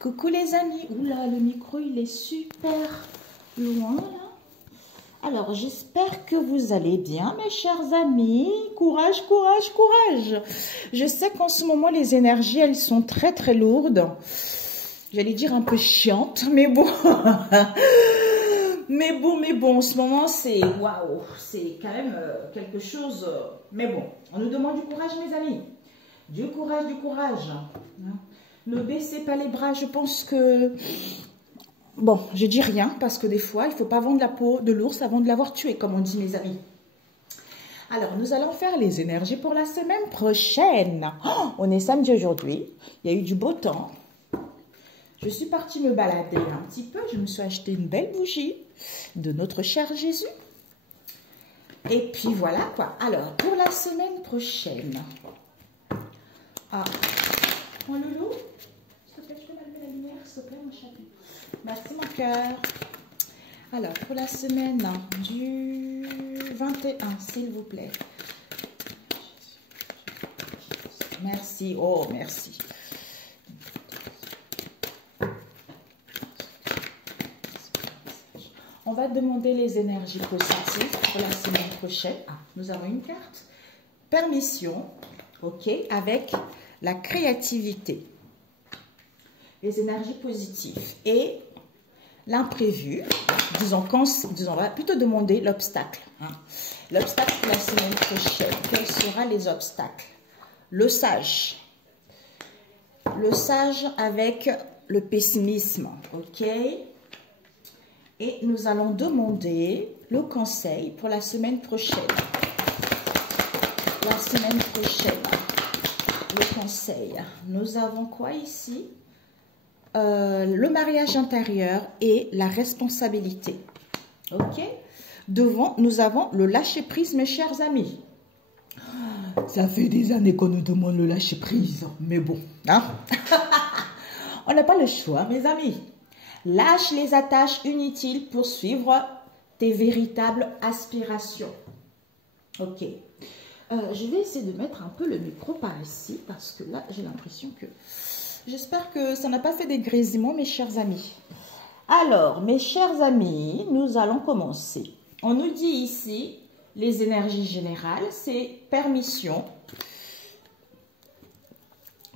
Coucou les amis. Oula, le micro il est super loin là. Alors j'espère que vous allez bien mes chers amis. Courage, courage, courage. Je sais qu'en ce moment les énergies elles sont très très lourdes. J'allais dire un peu chiantes, mais bon. mais bon, en ce moment c'est waouh, c'est quand même quelque chose. Mais bon, on nous demande du courage mes amis. Du courage, du courage. Ne baissez pas les bras, je pense que... Bon, je dis rien parce que des fois, il ne faut pas vendre la peau de l'ours avant de l'avoir tué, comme on dit mes amis. Alors, nous allons faire les énergies pour la semaine prochaine. Oh, on est samedi aujourd'hui, il y a eu du beau temps. Je suis partie me balader un petit peu, je me suis acheté une belle bougie de notre cher Jésus. Et puis voilà quoi. Alors, pour la semaine prochaine... Ah, mon loulou, s'il te plaît, tu peux m'allumer la lumière, s'il te plaît, mon chapeau. Merci, mon cœur. Alors, pour la semaine du 21, s'il vous plaît. Merci, oh, merci. On va demander les énergies positives pour la semaine prochaine. Ah, nous avons une carte. Permission, ok, avec la créativité. Les énergies positives et l'imprévu. Disons, on va plutôt demander l'obstacle. Hein. L'obstacle pour la semaine prochaine. Quels seront les obstacles? Le sage. Le sage avec le pessimisme. Ok. Et nous allons demander le conseil pour la semaine prochaine. La semaine prochaine. Le conseil. Nous avons quoi ici? Le mariage intérieur et la responsabilité. Ok. Devant, nous avons le lâcher-prise, mes chers amis. Ça fait des années qu'on nous demande le lâcher-prise. Mais bon, hein? On n'a pas le choix, mes amis. Lâche les attaches inutiles pour suivre tes véritables aspirations. Ok. Je vais essayer de mettre un peu le micro par ici parce que là, j'ai l'impression que... J'espère que ça n'a pas fait des grésillements, mes chers amis. Alors, mes chers amis, nous allons commencer. On nous dit ici, les énergies générales, c'est permission.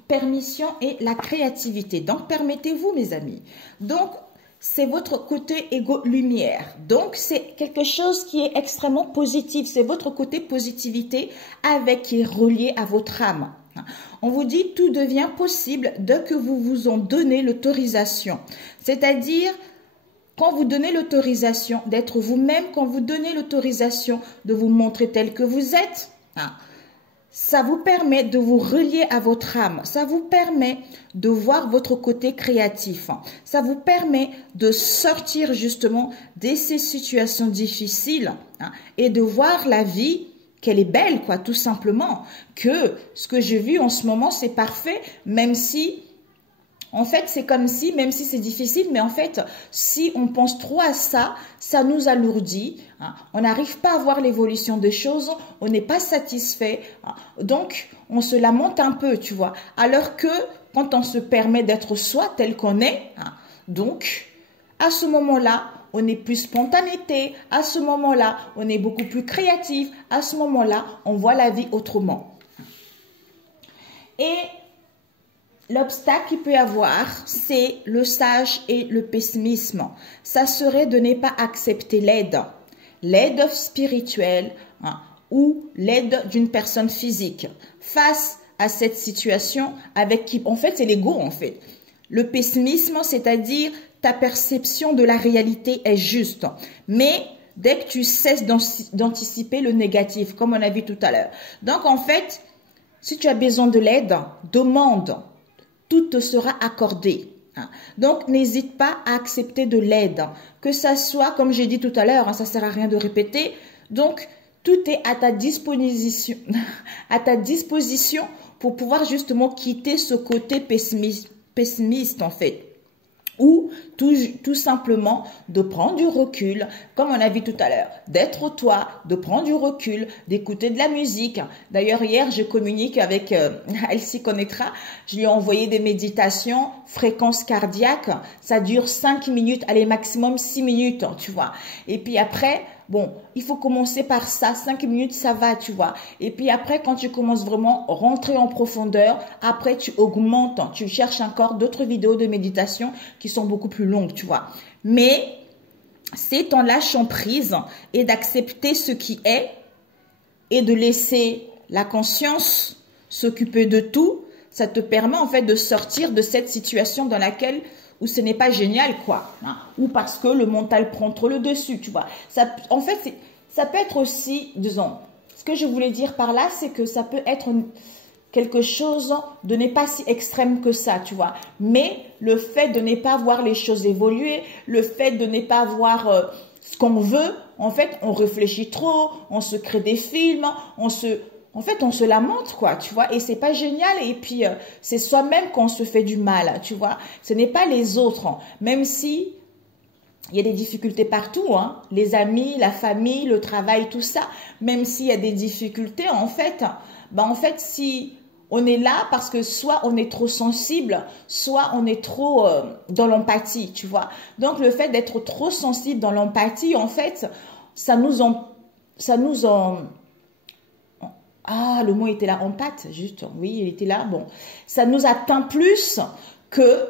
Permission et la créativité. Donc, permettez-vous, mes amis. Donc, c'est votre côté égo-lumière. Donc, c'est quelque chose qui est extrêmement positif. C'est votre côté positivité qui est relié à votre âme. On vous dit tout devient possible dès que vous vous en donnez l'autorisation. C'est-à-dire, quand vous donnez l'autorisation d'être vous-même, quand vous donnez l'autorisation de vous montrer tel que vous êtes, ça vous permet de vous relier à votre âme. Ça vous permet de voir votre côté créatif. Ça vous permet de sortir justement de ces situations difficiles et de voir la vie qu'elle est belle, quoi, tout simplement. Que ce que j'ai vu en ce moment, c'est parfait, même si, en fait, c'est comme si, même si c'est difficile, mais en fait, si on pense trop à ça, ça nous alourdit. On n'arrive pas à voir l'évolution des choses, on n'est pas satisfait. Donc, on se lamente un peu, tu vois. Alors que, quand on se permet d'être soi tel qu'on est, donc, à ce moment-là, on est plus spontanéité, à ce moment-là, on est beaucoup plus créatif, à ce moment-là, on voit la vie autrement. Et l'obstacle qu'il peut y avoir, c'est le sage et le pessimisme. Ça serait de ne pas accepter l'aide spirituelle ou l'aide d'une personne physique face à cette situation avec qui, en fait, c'est l'ego en fait. Le pessimisme, c'est-à-dire ta perception de la réalité est juste. Mais dès que tu cesses d'anticiper le négatif, comme on a vu tout à l'heure. Donc, en fait, si tu as besoin de l'aide, demande. Tout te sera accordé. Donc, n'hésite pas à accepter de l'aide. Que ça soit, comme j'ai dit tout à l'heure, ça ne sert à rien de répéter. Donc, tout est à ta disposition, pour pouvoir justement quitter ce côté pessimiste en fait. Ou tout simplement de prendre du recul, comme on a vu tout à l'heure, d'être toi, de prendre du recul, d'écouter de la musique. D'ailleurs, hier, je communique avec, elle s'y connaîtra, je lui ai envoyé des méditations, fréquence cardiaque, ça dure 5 minutes, allez, maximum 6 minutes, tu vois. Et puis après, bon, il faut commencer par ça, 5 minutes, ça va, tu vois. Et puis après, quand tu commences vraiment à rentrer en profondeur, après tu augmentes, tu cherches encore d'autres vidéos de méditation qui sont beaucoup plus longues, tu vois. Mais c'est en lâchant prise et d'accepter ce qui est et de laisser la conscience s'occuper de tout, ça te permet en fait de sortir de cette situation dans laquelle où ce n'est pas génial, quoi. Hein, ou parce que le mental prend trop le dessus, tu vois. Ça, en fait, ça peut être aussi, disons, ce que je voulais dire par là, c'est que ça peut être quelque chose de n'est pas si extrême que ça, tu vois. Mais le fait de ne pas voir les choses évoluer, le fait de ne pas voir ce qu'on veut, en fait, on réfléchit trop, on se crée des films, en fait, on se lamente, quoi, tu vois, et c'est pas génial. Et puis, c'est soi-même qu'on se fait du mal, tu vois. Ce n'est pas les autres, hein. Même si il y a des difficultés partout, hein. Les amis, la famille, le travail, tout ça. Même s'il y a des difficultés, en fait, si on est là parce que soit on est trop sensible, soit on est trop dans l'empathie, tu vois. Donc, le fait d'être trop sensible dans l'empathie, en fait, ah, le mot était là, empathe, juste, oui, il était là, bon. Ça nous atteint plus que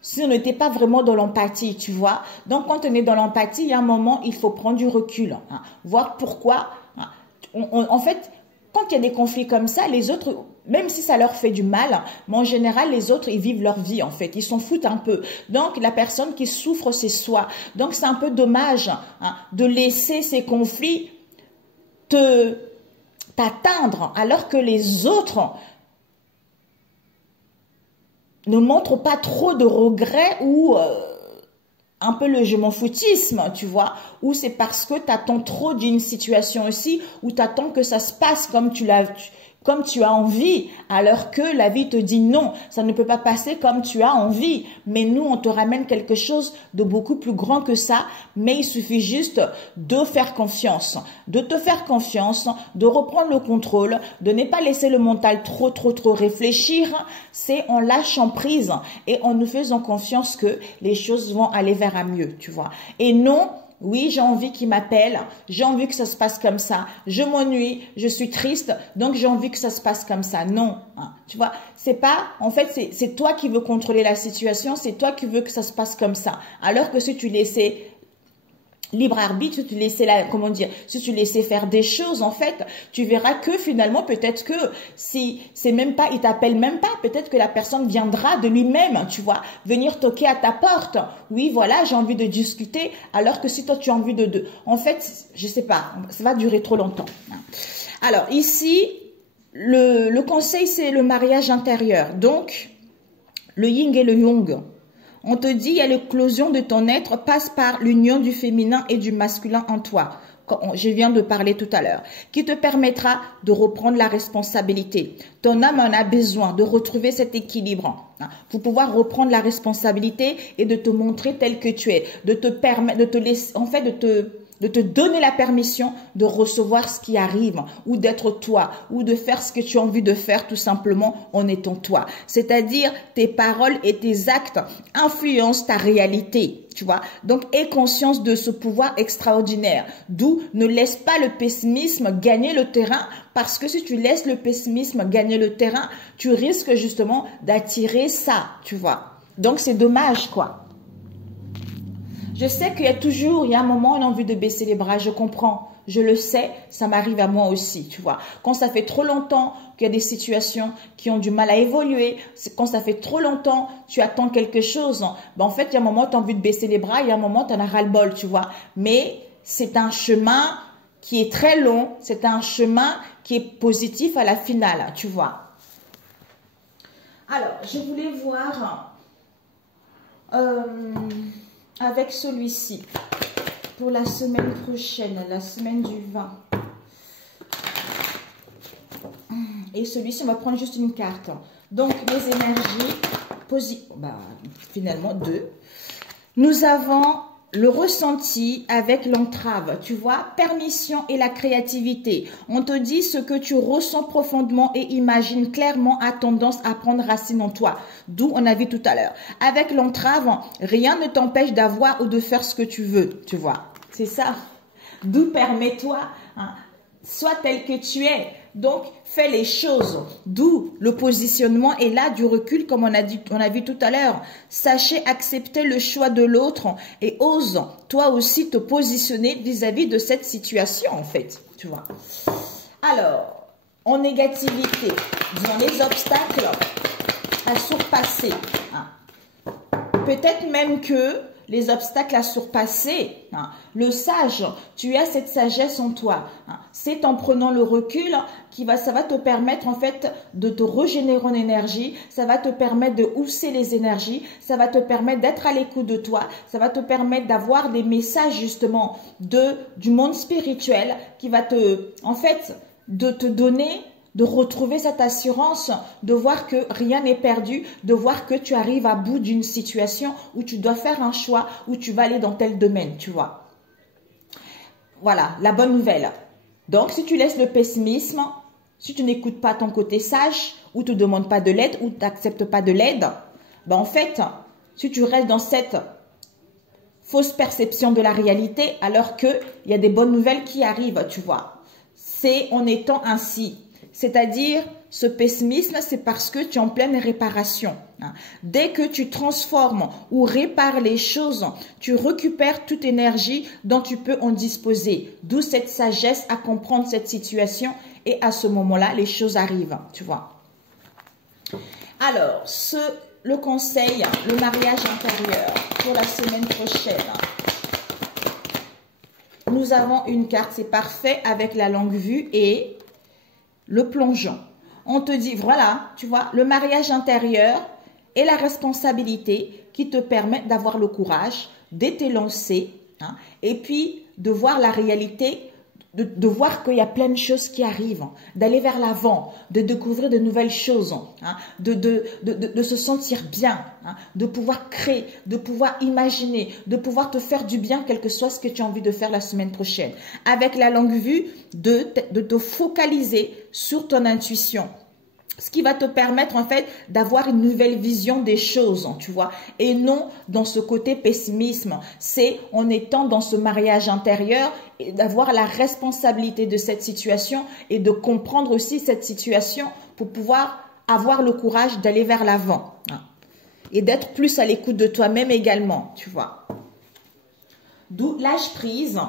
si on n'était pas vraiment dans l'empathie, tu vois. Donc, quand on est dans l'empathie, il y a un moment, il faut prendre du recul, hein, voir pourquoi. Hein. En fait, quand il y a des conflits comme ça, les autres, même si ça leur fait du mal, mais en général, les autres, ils vivent leur vie, en fait. Ils s'en foutent un peu. Donc, la personne qui souffre, c'est soi. Donc, c'est un peu dommage, hein, de laisser ces conflits t'atteindre, alors que les autres ne montrent pas trop de regrets ou un peu le je m'en foutisme, tu vois, ou c'est parce que tu attends trop d'une situation aussi, ou tu attends que ça se passe comme tu as envie, alors que la vie te dit non, ça ne peut pas passer comme tu as envie. Mais nous, on te ramène quelque chose de beaucoup plus grand que ça, mais il suffit juste de faire confiance, de te faire confiance, de reprendre le contrôle, de ne pas laisser le mental trop réfléchir. C'est en lâchant prise et en nous faisant confiance que les choses vont aller vers un mieux, tu vois. Et non, oui, j'ai envie qu'il m'appelle, j'ai envie que ça se passe comme ça, je m'ennuie, je suis triste, donc j'ai envie que ça se passe comme ça. Non, hein, tu vois, c'est pas, en fait, c'est toi qui veux contrôler la situation, c'est toi qui veux que ça se passe comme ça. Alors que si tu laissais libre arbitre, si tu laissais si tu laissais faire des choses, en fait, tu verras que finalement, peut-être que si c'est même pas, il t'appelle même pas, peut-être que la personne viendra de lui-même, tu vois, venir toquer à ta porte. Oui, voilà, j'ai envie de discuter, alors que si toi tu as envie en fait, je sais pas, ça va durer trop longtemps. Alors ici, le conseil, c'est le mariage intérieur. Donc, le yin et le yang. On te dit, il y a l'éclosion de ton être passe par l'union du féminin et du masculin en toi. Je viens de parler tout à l'heure, qui te permettra de reprendre la responsabilité. Ton âme en a besoin de retrouver cet équilibre, hein, pour pouvoir reprendre la responsabilité et de te montrer tel que tu es, de te permettre, de te laisser, en fait, de te donner la permission de recevoir ce qui arrive ou d'être toi ou de faire ce que tu as envie de faire tout simplement en étant toi. C'est-à-dire tes paroles et tes actes influencent ta réalité, tu vois. Donc aie conscience de ce pouvoir extraordinaire. D'où ne laisse pas le pessimisme gagner le terrain, parce que si tu laisses le pessimisme gagner le terrain, tu risques justement d'attirer ça, tu vois. Donc c'est dommage, quoi. Je sais qu'il y a un moment, on a envie de baisser les bras, je comprends, je le sais, ça m'arrive à moi aussi, tu vois. Quand ça fait trop longtemps qu'il y a des situations qui ont du mal à évoluer, quand ça fait trop longtemps, tu attends quelque chose, ben en fait, il y a un moment, tu as envie de baisser les bras, il y a un moment, tu en as ras-le-bol, tu vois. Mais c'est un chemin qui est très long, c'est un chemin qui est positif à la finale, tu vois. Alors, je voulais voir avec celui-ci pour la semaine prochaine, la semaine du 20. Et celui-ci, on va prendre juste une carte. Donc, les énergies finalement 2. Nous avons le ressenti avec l'entrave, tu vois, permission et la créativité. On te dit ce que tu ressens profondément et imagines clairement a tendance à prendre racine en toi. D'où on a vu tout à l'heure. Avec l'entrave, rien ne t'empêche d'avoir ou de faire ce que tu veux, tu vois. C'est ça. D'où permets-toi, hein, sois tel que tu es. Donc, fais les choses. D'où le positionnement et là du recul, comme on a vu tout à l'heure. Sachez accepter le choix de l'autre et ose toi aussi te positionner vis-à-vis de cette situation, en fait. Tu vois. Alors, en négativité, disons les obstacles à surpasser. Hein. Peut-être même que les obstacles à surpasser, hein. Le sage, tu as cette sagesse en toi. Hein. C'est en prenant le recul ça va te permettre en fait de te régénérer en énergie, ça va te permettre de housser les énergies, ça va te permettre d'être à l'écoute de toi, ça va te permettre d'avoir des messages justement du monde spirituel qui va de te donner, de retrouver cette assurance, de voir que rien n'est perdu, de voir que tu arrives à bout d'une situation où tu dois faire un choix, où tu vas aller dans tel domaine, tu vois. Voilà, la bonne nouvelle. Donc, si tu laisses le pessimisme, si tu n'écoutes pas ton côté sage, ou tu ne demandes pas de l'aide, ou tu n'acceptes pas de l'aide, ben en fait, si tu restes dans cette fausse perception de la réalité, alors qu'il y a des bonnes nouvelles qui arrivent, tu vois. C'est en étant ainsi. C'est-à-dire, ce pessimisme, c'est parce que tu es en pleine réparation. Dès que tu transformes ou répares les choses, tu récupères toute énergie dont tu peux en disposer. D'où cette sagesse à comprendre cette situation et à ce moment-là, les choses arrivent, tu vois. Alors, le conseil, le mariage intérieur pour la semaine prochaine. Nous avons une carte, c'est parfait, avec la longue vue et le plongeon. On te dit, voilà, tu vois, le mariage intérieur et la responsabilité qui te permet d'avoir le courage de t'élancer, hein, et puis de voir la réalité, de voir qu'il y a plein de choses qui arrivent, d'aller vers l'avant, de découvrir de nouvelles choses, hein, de se sentir bien, hein, de pouvoir créer, de pouvoir imaginer, de pouvoir te faire du bien, quel que soit ce que tu as envie de faire la semaine prochaine. Avec la longue vue, de te focaliser sur ton intuition. Ce qui va te permettre en fait d'avoir une nouvelle vision des choses, tu vois, et non dans ce côté pessimisme. C'est en étant dans ce mariage intérieur et d'avoir la responsabilité de cette situation et de comprendre aussi cette situation pour pouvoir avoir le courage d'aller vers l'avant, hein, et d'être plus à l'écoute de toi-même également, tu vois. D'où lâche prise.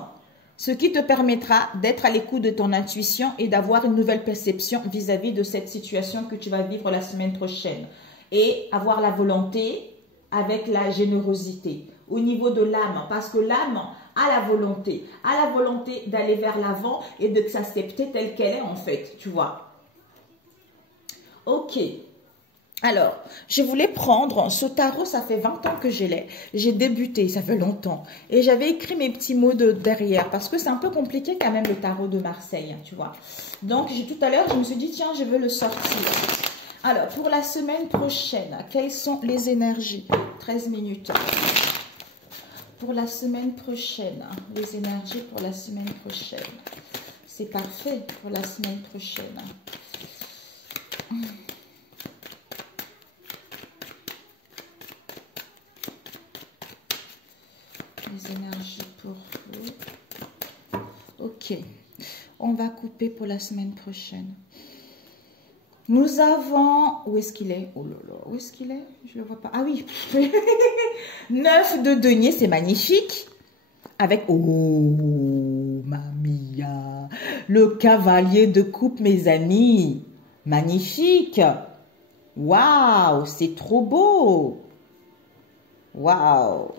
Ce qui te permettra d'être à l'écoute de ton intuition et d'avoir une nouvelle perception vis-à-vis de cette situation que tu vas vivre la semaine prochaine. Et avoir la volonté avec la générosité au niveau de l'âme. Parce que l'âme a la volonté d'aller vers l'avant et de s'accepter telle qu'elle est en fait, tu vois. Ok. Alors, je voulais prendre ce tarot, ça fait 20 ans que j'ai débuté, ça fait longtemps. Et j'avais écrit mes petits mots derrière, parce que c'est un peu compliqué quand même le tarot de Marseille, tu vois. Donc, tout à l'heure, je me suis dit, tiens, je veux le sortir. Alors, pour la semaine prochaine, quelles sont les énergies? 13 minutes. Pour la semaine prochaine, les énergies pour la semaine prochaine. C'est parfait pour la semaine prochaine. Les énergies pour vous. Ok. On va couper pour la semaine prochaine. Nous avons... Où est-ce qu'il est? Oh là là, où est-ce qu'il est? Je ne le vois pas. Ah oui. 9 de denier, c'est magnifique. Avec... Oh, mamia. Le cavalier de coupe, mes amis. Magnifique. Waouh, c'est trop beau. Waouh.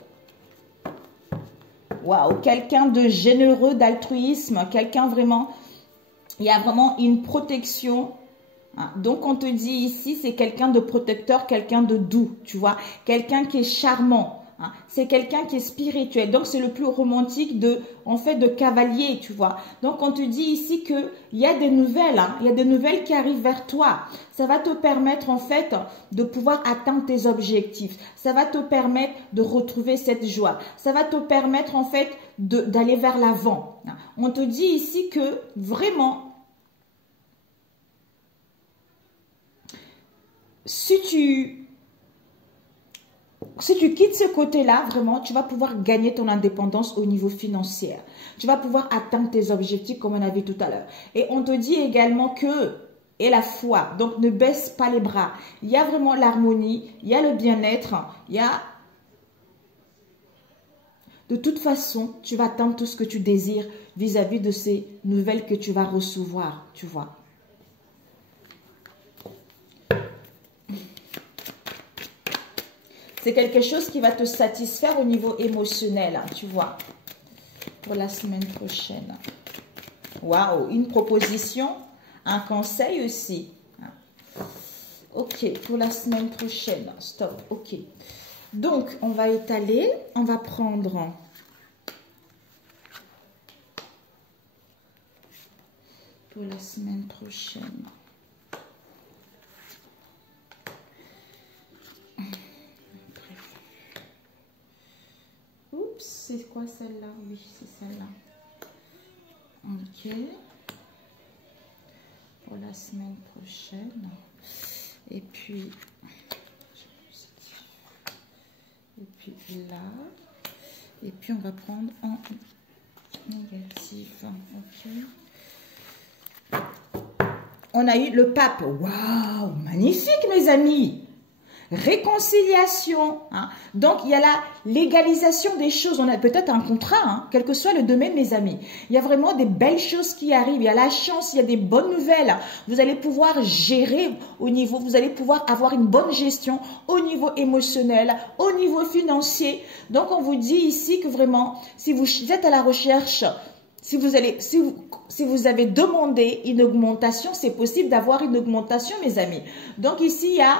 Waouh, quelqu'un de généreux, d'altruisme, quelqu'un vraiment, il y a vraiment une protection. Hein. Donc, on te dit ici, c'est quelqu'un de protecteur, quelqu'un de doux, tu vois, quelqu'un qui est charmant. hein. C'est quelqu'un qui est spirituel. Donc, c'est le plus romantique en fait, de cavalier, tu vois. Donc, on te dit ici qu'il y a des nouvelles, hein. Il y a des nouvelles qui arrivent vers toi. Ça va te permettre, en fait, de pouvoir atteindre tes objectifs. Ça va te permettre de retrouver cette joie. Ça va te permettre, en fait, d'aller vers l'avant. On te dit ici que, vraiment, si tu quittes ce côté-là, vraiment, tu vas pouvoir gagner ton indépendance au niveau financier. Tu vas pouvoir atteindre tes objectifs comme on a vu tout à l'heure. Et on te dit également que, et la foi, donc ne baisse pas les bras. Il y a vraiment l'harmonie, il y a le bien-être, il y a... De toute façon, tu vas atteindre tout ce que tu désires vis-à-vis de ces nouvelles que tu vas recevoir, tu vois. C'est quelque chose qui va te satisfaire au niveau émotionnel, hein, tu vois, pour la semaine prochaine. Waouh, une proposition, un conseil aussi. Ok, pour la semaine prochaine, stop, ok. Donc, on va étaler, on va prendre... Pour la semaine prochaine... C'est quoi celle-là? Oui, c'est celle-là. Ok. Pour la semaine prochaine. Et puis là. Et puis on va prendre en négatif. Ok. On a eu le pape. Waouh, magnifique mes amis. Réconciliation, hein. Donc il y a la légalisation des choses, on a peut-être un contrat, hein, quel que soit le domaine mes amis, il y a vraiment des belles choses qui arrivent, il y a la chance, il y a des bonnes nouvelles, vous allez pouvoir gérer au niveau, vous allez pouvoir avoir une bonne gestion au niveau émotionnel, au niveau financier. Donc on vous dit ici que vraiment, si vous êtes à la recherche, si vous avez demandé une augmentation, c'est possible d'avoir une augmentation mes amis. Donc ici il y a...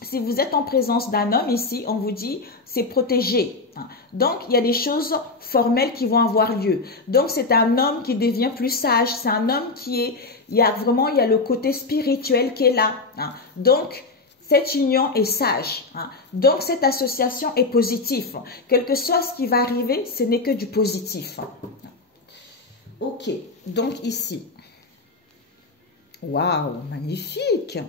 Si vous êtes en présence d'un homme ici, on vous dit c'est protégé. Donc, il y a des choses formelles qui vont avoir lieu. Donc, c'est un homme qui devient plus sage. C'est un homme il y a le côté spirituel qui est là. Donc, cette union est sage. Donc, cette association est positive. Quel que soit ce qui va arriver, ce n'est que du positif. Ok, donc ici. Waouh, magnifique!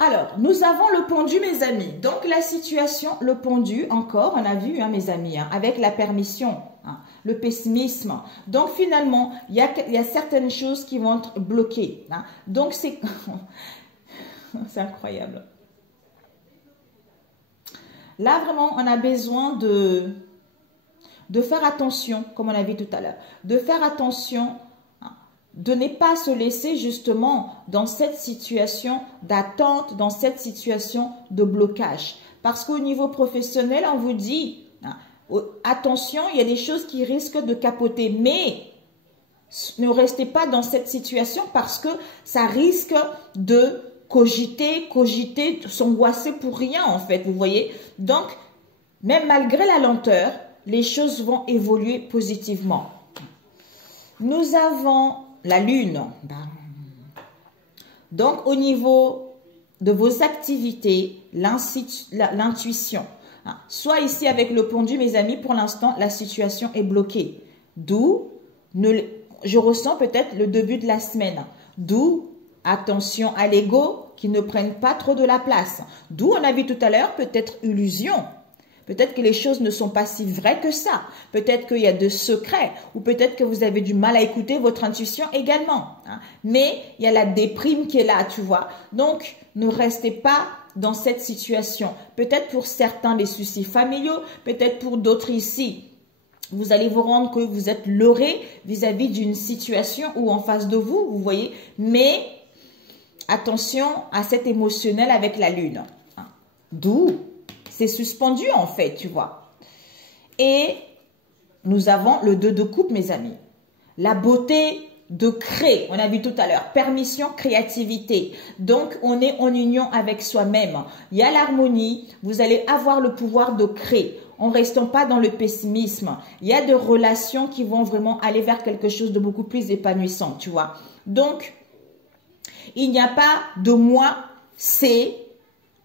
Alors, nous avons le pendu, mes amis. Donc, la situation, le pendu, encore, on a vu, hein, mes amis, hein, avec la permission, hein, le pessimisme. Donc, finalement, il y a certaines choses qui vont être bloquées. Hein. Donc, c'est c'est incroyable. Là, vraiment, on a besoin de faire attention, comme on a vu tout à l'heure. De faire attention... de ne pas se laisser justement dans cette situation d'attente, dans cette situation de blocage. Parce qu'au niveau professionnel, on vous dit, attention, il y a des choses qui risquent de capoter, mais ne restez pas dans cette situation parce que ça risque de cogiter, s'angoisser pour rien en fait, vous voyez. Donc, même malgré la lenteur, les choses vont évoluer positivement. Nous avons... la lune. Donc, au niveau de vos activités, l'intuition. Soit ici avec le pendu, mes amis, pour l'instant, la situation est bloquée. D'où, je ressens peut-être le début de la semaine. D'où, attention à l'ego qui ne prenne pas trop de la place. D'où, on a vu tout à l'heure, peut-être illusion. Peut-être que les choses ne sont pas si vraies que ça. Peut-être qu'il y a de secrets. Ou peut-être que vous avez du mal à écouter votre intuition également. Hein. Mais il y a la déprime qui est là, tu vois. Donc, ne restez pas dans cette situation. Peut-être pour certains des soucis familiaux. Peut-être pour d'autres ici. Vous allez vous rendre que vous êtes leurré vis-à-vis d'une situation ou en face de vous. Vous voyez. Mais attention à cet émotionnel avec la lune. Hein. D'où... c'est suspendu en fait, tu vois. Et nous avons le 2 de coupe, mes amis. La beauté de créer. On a vu tout à l'heure, permission, créativité. Donc, on est en union avec soi-même. Il y a l'harmonie. Vous allez avoir le pouvoir de créer en restant pas dans le pessimisme. Il y a des relations qui vont vraiment aller vers quelque chose de beaucoup plus épanouissant, tu vois. Donc, il n'y a pas de moi, c'est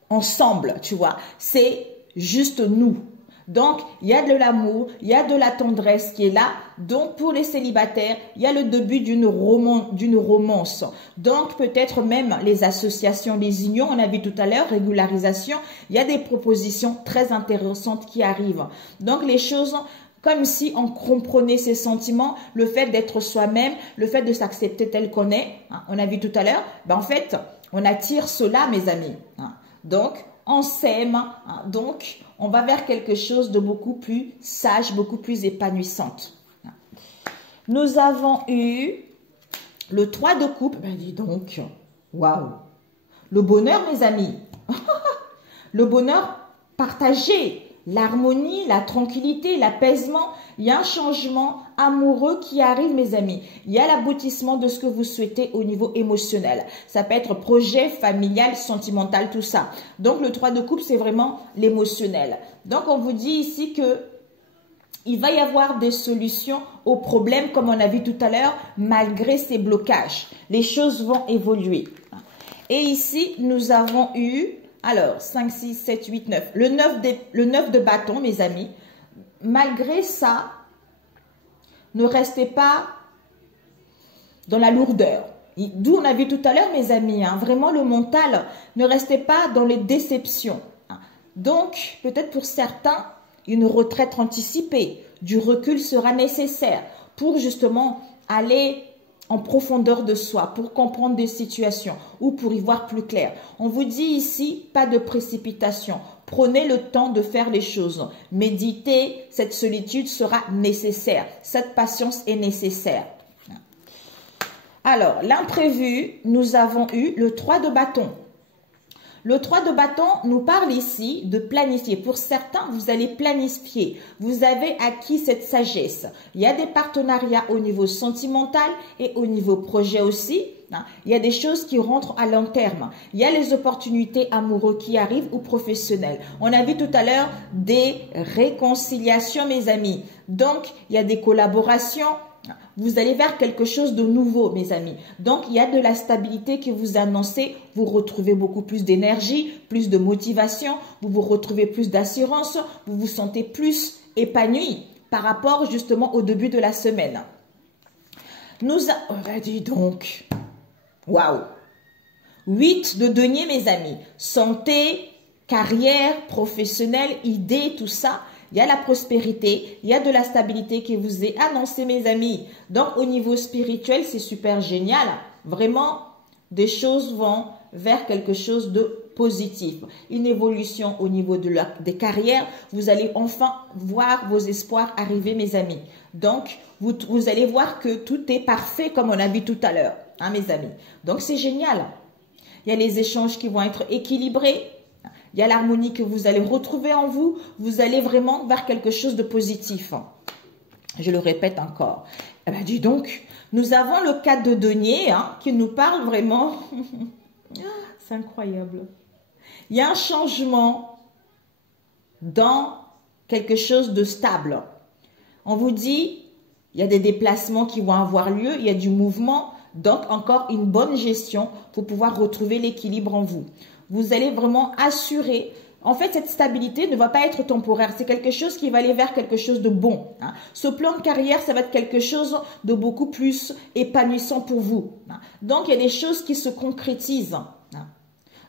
ensemble, tu vois. C'est juste nous. Donc, il y a de l'amour, il y a de la tendresse qui est là. Donc, pour les célibataires, il y a le début d'une romance. Donc, peut-être même les associations, les unions, on a vu tout à l'heure, régularisation, il y a des propositions très intéressantes qui arrivent. Donc, les choses, comme si on comprenait ses sentiments, le fait d'être soi-même, le fait de s'accepter tel qu'on est, hein, on a vu tout à l'heure, ben en fait, on attire cela, mes amis. Hein. Donc, on s'aime, hein, donc on va vers quelque chose de beaucoup plus sage, beaucoup plus épanouissante. Nous avons eu le 3 de coupe. Ben dis donc, waouh. Le bonheur, mes amis. Le bonheur partagé, l'harmonie, la tranquillité, l'apaisement. Il y a un changement amoureux qui arrive, mes amis. Il y a l'aboutissement de ce que vous souhaitez au niveau émotionnel. Ça peut être projet, familial, sentimental, tout ça. Donc, le 3 de coupe, c'est vraiment l'émotionnel. Donc, on vous dit ici que il va y avoir des solutions aux problèmes, comme on a vu tout à l'heure, malgré ces blocages. Les choses vont évoluer. Et ici, nous avons eu, alors, 5, 6, 7, 8, 9. Le 9 de bâton, mes amis. Malgré ça, ne restez pas dans la lourdeur. D'où on a vu tout à l'heure, mes amis, hein, vraiment le mental, ne restez pas dans les déceptions. Hein. Donc, peut-être pour certains, une retraite anticipée, du recul sera nécessaire pour justement aller en profondeur de soi, pour comprendre des situations ou pour y voir plus clair. On vous dit ici, pas de précipitation. Prenez le temps de faire les choses. Méditez, cette solitude sera nécessaire. Cette patience est nécessaire. Alors, l'imprévu, nous avons eu le 3 de bâton. Le 3 de bâton nous parle ici de planifier. Pour certains, vous allez planifier. Vous avez acquis cette sagesse. Il y a des partenariats au niveau sentimental et au niveau projet aussi. Il y a des choses qui rentrent à long terme. Il y a les opportunités amoureuses qui arrivent ou professionnelles. On a vu tout à l'heure des réconciliations, mes amis. Donc, il y a des collaborations. Vous allez vers quelque chose de nouveau, mes amis. Donc, il y a de la stabilité que vous annoncez. Vous retrouvez beaucoup plus d'énergie, plus de motivation. Vous vous retrouvez plus d'assurance. Vous vous sentez plus épanoui par rapport justement au début de la semaine. Dis donc. Waouh. 8 de denier, mes amis. Santé, carrière, professionnelle, idées, tout ça. Il y a la prospérité, il y a de la stabilité qui vous est annoncée, mes amis. Donc, au niveau spirituel, c'est super génial. Vraiment, des choses vont vers quelque chose de positif. Une évolution au niveau des carrières. Vous allez enfin voir vos espoirs arriver, mes amis. Donc, vous allez voir que tout est parfait, comme on a vu tout à l'heure, hein, mes amis. Donc, c'est génial. Il y a les échanges qui vont être équilibrés. Il y a l'harmonie que vous allez retrouver en vous. Vous allez vraiment vers quelque chose de positif. Je le répète encore. Eh bien, dis donc, nous avons le 4 de denier hein, qui nous parle vraiment. C'est incroyable. Il y a un changement dans quelque chose de stable. On vous dit, il y a des déplacements qui vont avoir lieu, il y a du mouvement. Donc, encore une bonne gestion pour pouvoir retrouver l'équilibre en vous. Vous allez vraiment assurer. En fait, cette stabilité ne va pas être temporaire. C'est quelque chose qui va aller vers quelque chose de bon. Hein. Ce plan de carrière, ça va être quelque chose de beaucoup plus épanouissant pour vous. Hein. Donc, il y a des choses qui se concrétisent. Hein.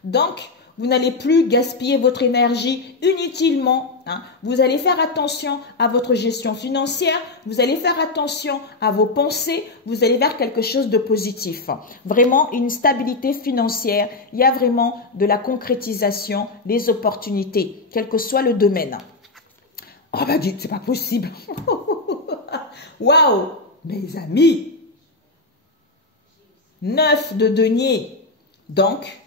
Donc, vous n'allez plus gaspiller votre énergie inutilement. Hein. Vous allez faire attention à votre gestion financière. Vous allez faire attention à vos pensées. Vous allez vers quelque chose de positif. Vraiment une stabilité financière. Il y a vraiment de la concrétisation, des opportunités, quel que soit le domaine. Oh bah dites, c'est pas possible. Waouh, mes amis. 9 de denier. Donc,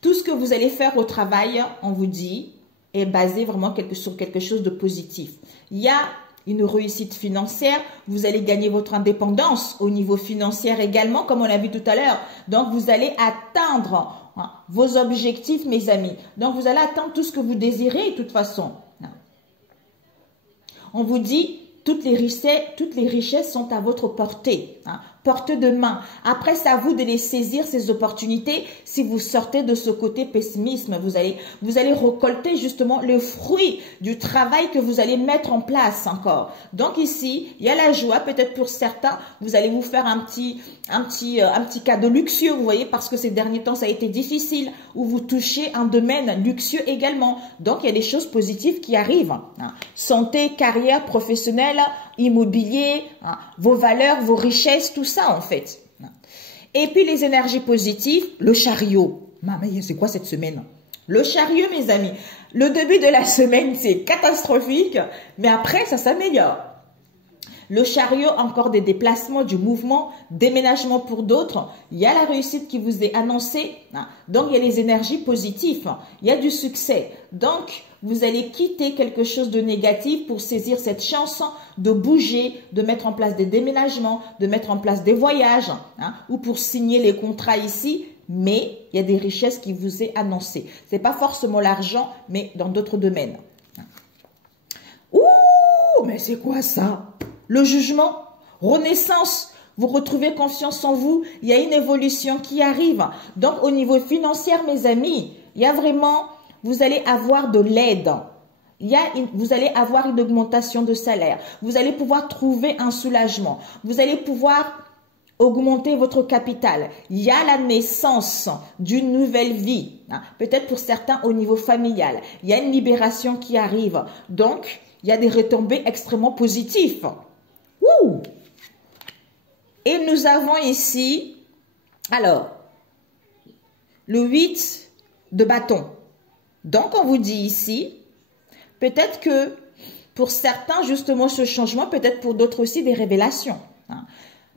tout ce que vous allez faire au travail, on vous dit, est basé vraiment sur quelque chose de positif. Il y a une réussite financière, vous allez gagner votre indépendance au niveau financier également, comme on l'a vu tout à l'heure. Donc, vous allez atteindre vos objectifs, mes amis. Donc, vous allez atteindre tout ce que vous désirez, de toute façon. On vous dit, toutes les richesses sont à votre portée, portée de main. Après, c'est à vous de les saisir, ces opportunités. Si vous sortez de ce côté pessimisme, vous allez récolter justement le fruit du travail que vous allez mettre en place encore. Donc ici, il y a la joie. Peut-être pour certains, vous allez vous faire un petit cadeau luxueux, vous voyez, parce que ces derniers temps, ça a été difficile, ou vous touchez un domaine luxueux également. Donc, il y a des choses positives qui arrivent. Santé, carrière, professionnelle, immobilier, vos valeurs, vos richesses, tout ça en fait. Et puis les énergies positives, le chariot. Mais c'est quoi cette semaine? Le chariot, mes amis. Le début de la semaine, c'est catastrophique, mais après, ça s'améliore. Le chariot, encore des déplacements, du mouvement, déménagement pour d'autres. Il y a la réussite qui vous est annoncée. Donc, il y a les énergies positives. Il y a du succès. Donc, vous allez quitter quelque chose de négatif pour saisir cette chance de bouger, de mettre en place des déménagements, de mettre en place des voyages, ou pour signer les contrats ici. Mais il y a des richesses qui vous est annoncées. Ce n'est pas forcément l'argent, mais dans d'autres domaines. Ouh, mais c'est quoi ça? Le jugement, renaissance, vous retrouvez confiance en vous, il y a une évolution qui arrive. Donc, au niveau financier, mes amis, il y a vraiment, vous allez avoir de l'aide. Vous allez avoir une augmentation de salaire. Vous allez pouvoir trouver un soulagement. Vous allez pouvoir augmenter votre capital. Il y a la naissance d'une nouvelle vie. Peut-être pour certains au niveau familial. Il y a une libération qui arrive. Donc, il y a des retombées extrêmement positives. Ouh! Et nous avons ici, alors, le 8 de bâton. Donc, on vous dit ici, peut-être que pour certains, justement, ce changement, peut-être pour d'autres aussi, des révélations.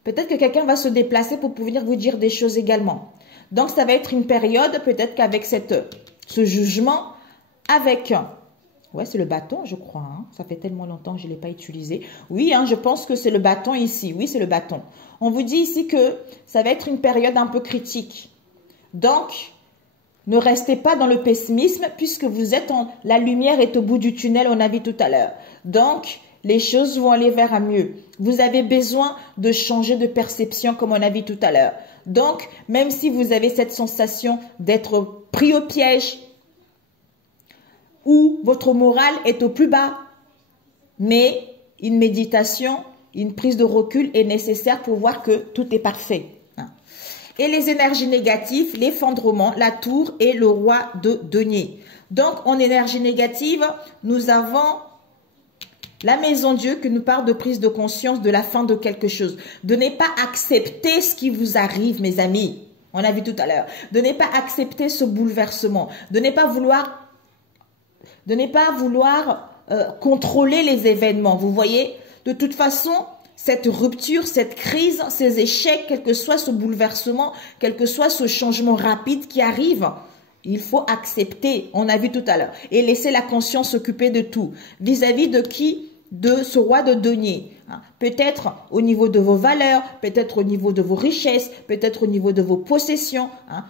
Peut-être que quelqu'un va se déplacer pour pouvoir vous dire des choses également. Donc, ça va être une période, peut-être qu'avec ce jugement, avec... Ouais, c'est le bâton, je crois. Ça fait tellement longtemps que je ne l'ai pas utilisé. Oui, je pense que c'est le bâton ici. Oui, c'est le bâton. On vous dit ici que ça va être une période un peu critique. Donc, ne restez pas dans le pessimisme puisque vous êtes la lumière est au bout du tunnel, on a vu tout à l'heure. Donc, les choses vont aller vers un mieux. Vous avez besoin de changer de perception comme on a vu tout à l'heure. Donc, même si vous avez cette sensation d'être pris au piège, où votre morale est au plus bas. Mais une méditation, une prise de recul est nécessaire pour voir que tout est parfait. Et les énergies négatives, l'effondrement, la tour et le roi de denier. Donc, en énergie négative, nous avons la maison Dieu qui nous parle de prise de conscience de la fin de quelque chose. De ne pas accepter ce qui vous arrive, mes amis. On a vu tout à l'heure. De ne pas accepter ce bouleversement. De ne pas vouloir contrôler les événements. Vous voyez, de toute façon, cette rupture, cette crise, ces échecs, quel que soit ce bouleversement, quel que soit ce changement rapide qui arrive, il faut accepter, on a vu tout à l'heure, et laisser la conscience s'occuper de tout. Vis-à-vis de qui? De ce roi de denier. Peut-être au niveau de vos valeurs, peut-être au niveau de vos richesses, peut-être au niveau de vos possessions,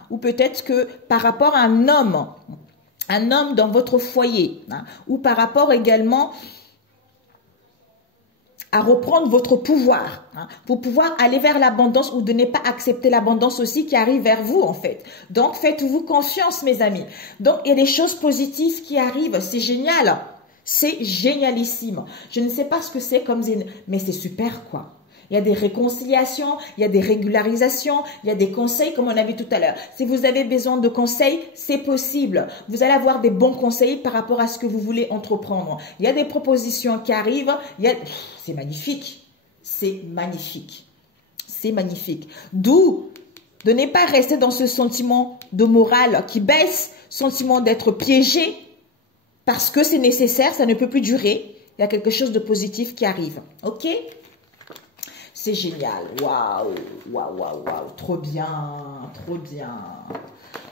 ou peut-être que par rapport à un homme dans votre foyer, ou par rapport également à reprendre votre pouvoir, pour pouvoir aller vers l'abondance ou de ne pas accepter l'abondance aussi qui arrive vers vous en fait. Donc faites-vous confiance mes amis. Donc il y a des choses positives qui arrivent, c'est génial, c'est génialissime. Je ne sais pas ce que c'est comme mais c'est super quoi. Il y a des réconciliations, il y a des régularisations, il y a des conseils comme on a vu tout à l'heure. Si vous avez besoin de conseils, c'est possible. Vous allez avoir des bons conseils par rapport à ce que vous voulez entreprendre. Il y a des propositions qui arrivent. C'est magnifique. C'est magnifique. C'est magnifique. D'où de ne pas rester dans ce sentiment de morale qui baisse, sentiment d'être piégé parce que c'est nécessaire, ça ne peut plus durer. Il y a quelque chose de positif qui arrive. OK ? C'est génial. Waouh, waouh, waouh, waouh. Trop bien, trop bien.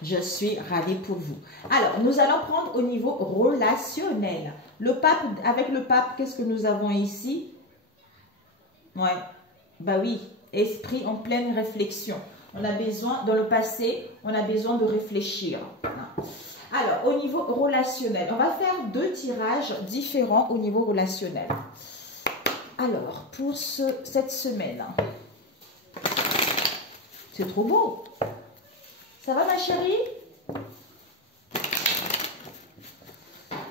Je suis ravie pour vous. Alors, nous allons prendre au niveau relationnel. Le pape, avec le pape, qu'est-ce que nous avons ici? Ouais, bah oui, esprit en pleine réflexion. On a besoin, dans le passé, on a besoin de réfléchir. Alors, au niveau relationnel, on va faire 2 tirages différents au niveau relationnel. Alors, pour cette semaine, c'est trop beau. Ça va, ma chérie?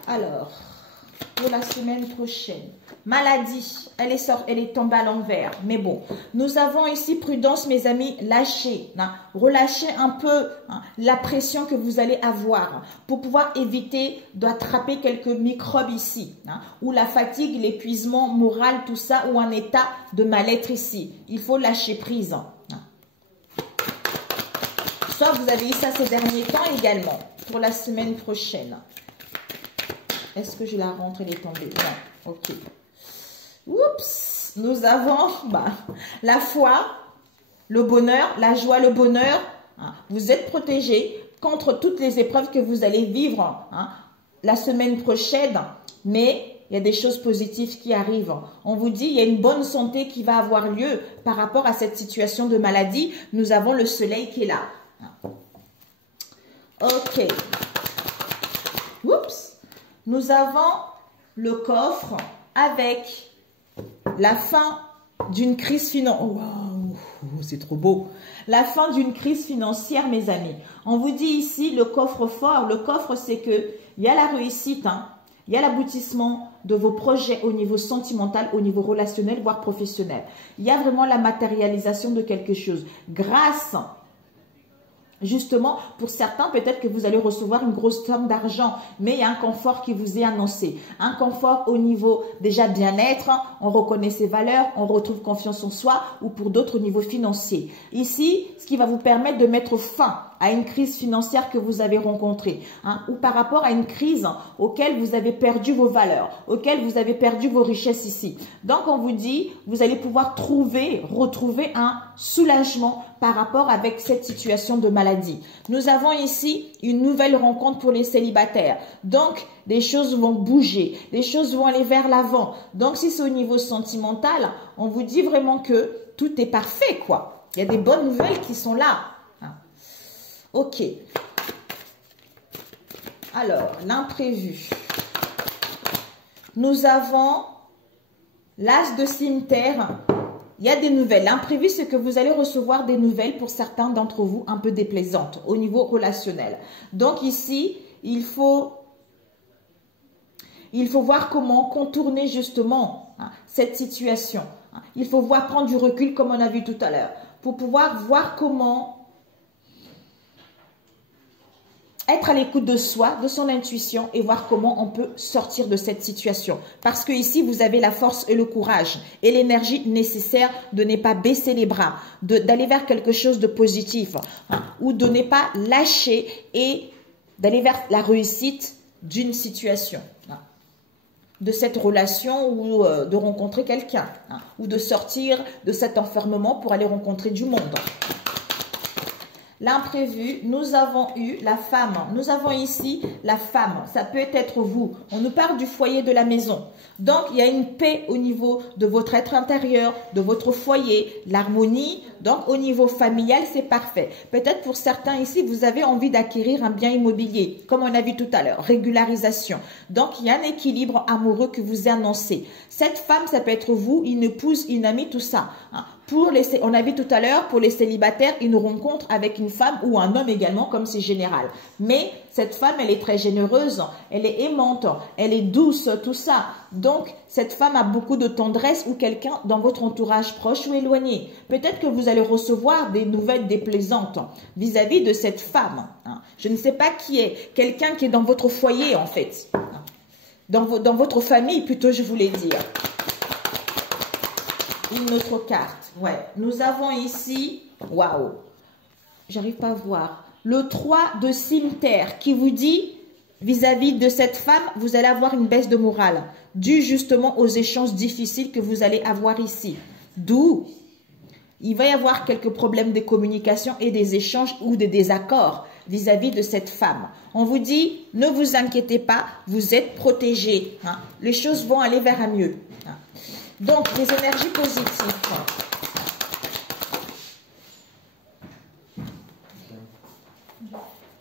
Alors, pour la semaine prochaine, maladie, elle est tombée à l'envers. Mais bon, nous avons ici prudence, mes amis, lâchez, relâchez un peu la pression que vous allez avoir pour pouvoir éviter d'attraper quelques microbes ici, ou la fatigue, l'épuisement moral, tout ça, ou un état de mal-être ici. Il faut lâcher prise. Soit vous avez eu ça ces derniers temps également, pour la semaine prochaine. Est-ce que je la rentre? Elle est tombée. Non. Ok. Oups. Nous avons la foi, le bonheur, la joie, le bonheur. Vous êtes protégés contre toutes les épreuves que vous allez vivre la semaine prochaine. Mais il y a des choses positives qui arrivent. On vous dit, il y a une bonne santé qui va avoir lieu par rapport à cette situation de maladie. Nous avons le soleil qui est là. Ok. Oups. Nous avons le coffre avec la fin d'une crise financière. Waouh, c'est trop beau. La fin d'une crise financière, mes amis. On vous dit ici le coffre fort. Le coffre, c'est que il y a la réussite, il y a l'aboutissement de vos projets au niveau sentimental, au niveau relationnel, voire professionnel. Il y a vraiment la matérialisation de quelque chose. Grâce justement, pour certains, peut-être que vous allez recevoir une grosse somme d'argent, mais il y a un confort qui vous est annoncé. Un confort au niveau déjà bien-être, on reconnaît ses valeurs, on retrouve confiance en soi, ou pour d'autres au niveau financier. Ici, ce qui va vous permettre de mettre fin à une crise financière que vous avez rencontrée, ou par rapport à une crise auquel vous avez perdu vos valeurs, auquel vous avez perdu vos richesses ici. Donc, on vous dit, vous allez pouvoir retrouver un soulagement par rapport avec cette situation de maladie. Nous avons ici une nouvelle rencontre pour les célibataires. Donc, des choses vont bouger, des choses vont aller vers l'avant. Donc, si c'est au niveau sentimental, on vous dit vraiment que tout est parfait, quoi. Il y a des bonnes nouvelles qui sont là. Ok. Alors, l'imprévu. Nous avons l'as de cimetière. Il y a des nouvelles. L'imprévu, c'est que vous allez recevoir des nouvelles pour certains d'entre vous un peu déplaisantes au niveau relationnel. Donc ici, il faut voir comment contourner justement cette situation. Il faut prendre du recul comme on a vu tout à l'heure pour pouvoir voir comment être à l'écoute de soi, de son intuition et voir comment on peut sortir de cette situation. Parce que ici, vous avez la force et le courage et l'énergie nécessaire de ne pas baisser les bras, d'aller vers quelque chose de positif ou de ne pas lâcher et d'aller vers la réussite d'une situation, de cette relation ou de rencontrer quelqu'un ou de sortir de cet enfermement pour aller rencontrer du monde. L'imprévu, nous avons eu la femme. Nous avons ici la femme. Ça peut être vous. On nous parle du foyer de la maison. Donc, il y a une paix au niveau de votre être intérieur, de votre foyer, l'harmonie. Donc, au niveau familial, c'est parfait. Peut-être pour certains ici, vous avez envie d'acquérir un bien immobilier, comme on a vu tout à l'heure, régularisation. Donc, il y a un équilibre amoureux que vous annoncez. Cette femme, ça peut être vous, une épouse, une amie, tout ça. On a vu tout à l'heure, pour les célibataires, une rencontre avec une femme ou un homme également, comme c'est général. Mais cette femme, elle est très généreuse, elle est aimante, elle est douce, tout ça. Donc, cette femme a beaucoup de tendresse ou quelqu'un dans votre entourage proche ou éloigné. Peut-être que vous allez recevoir des nouvelles déplaisantes vis-à-vis de cette femme. Je ne sais pas qui est, quelqu'un qui est dans votre foyer en fait. Dans votre famille plutôt, je voulais dire. Une autre carte. Ouais, nous avons ici, waouh, j'arrive pas à voir, le 3 de cimetière qui vous dit, vis-à-vis de cette femme, vous allez avoir une baisse de morale, due justement aux échanges difficiles que vous allez avoir ici. D'où il va y avoir quelques problèmes de communication et des échanges ou des désaccords. vis-à-vis de cette femme. On vous dit, ne vous inquiétez pas, vous êtes protégés. Hein. Les choses vont aller vers un mieux. Hein. Donc, les énergies positives.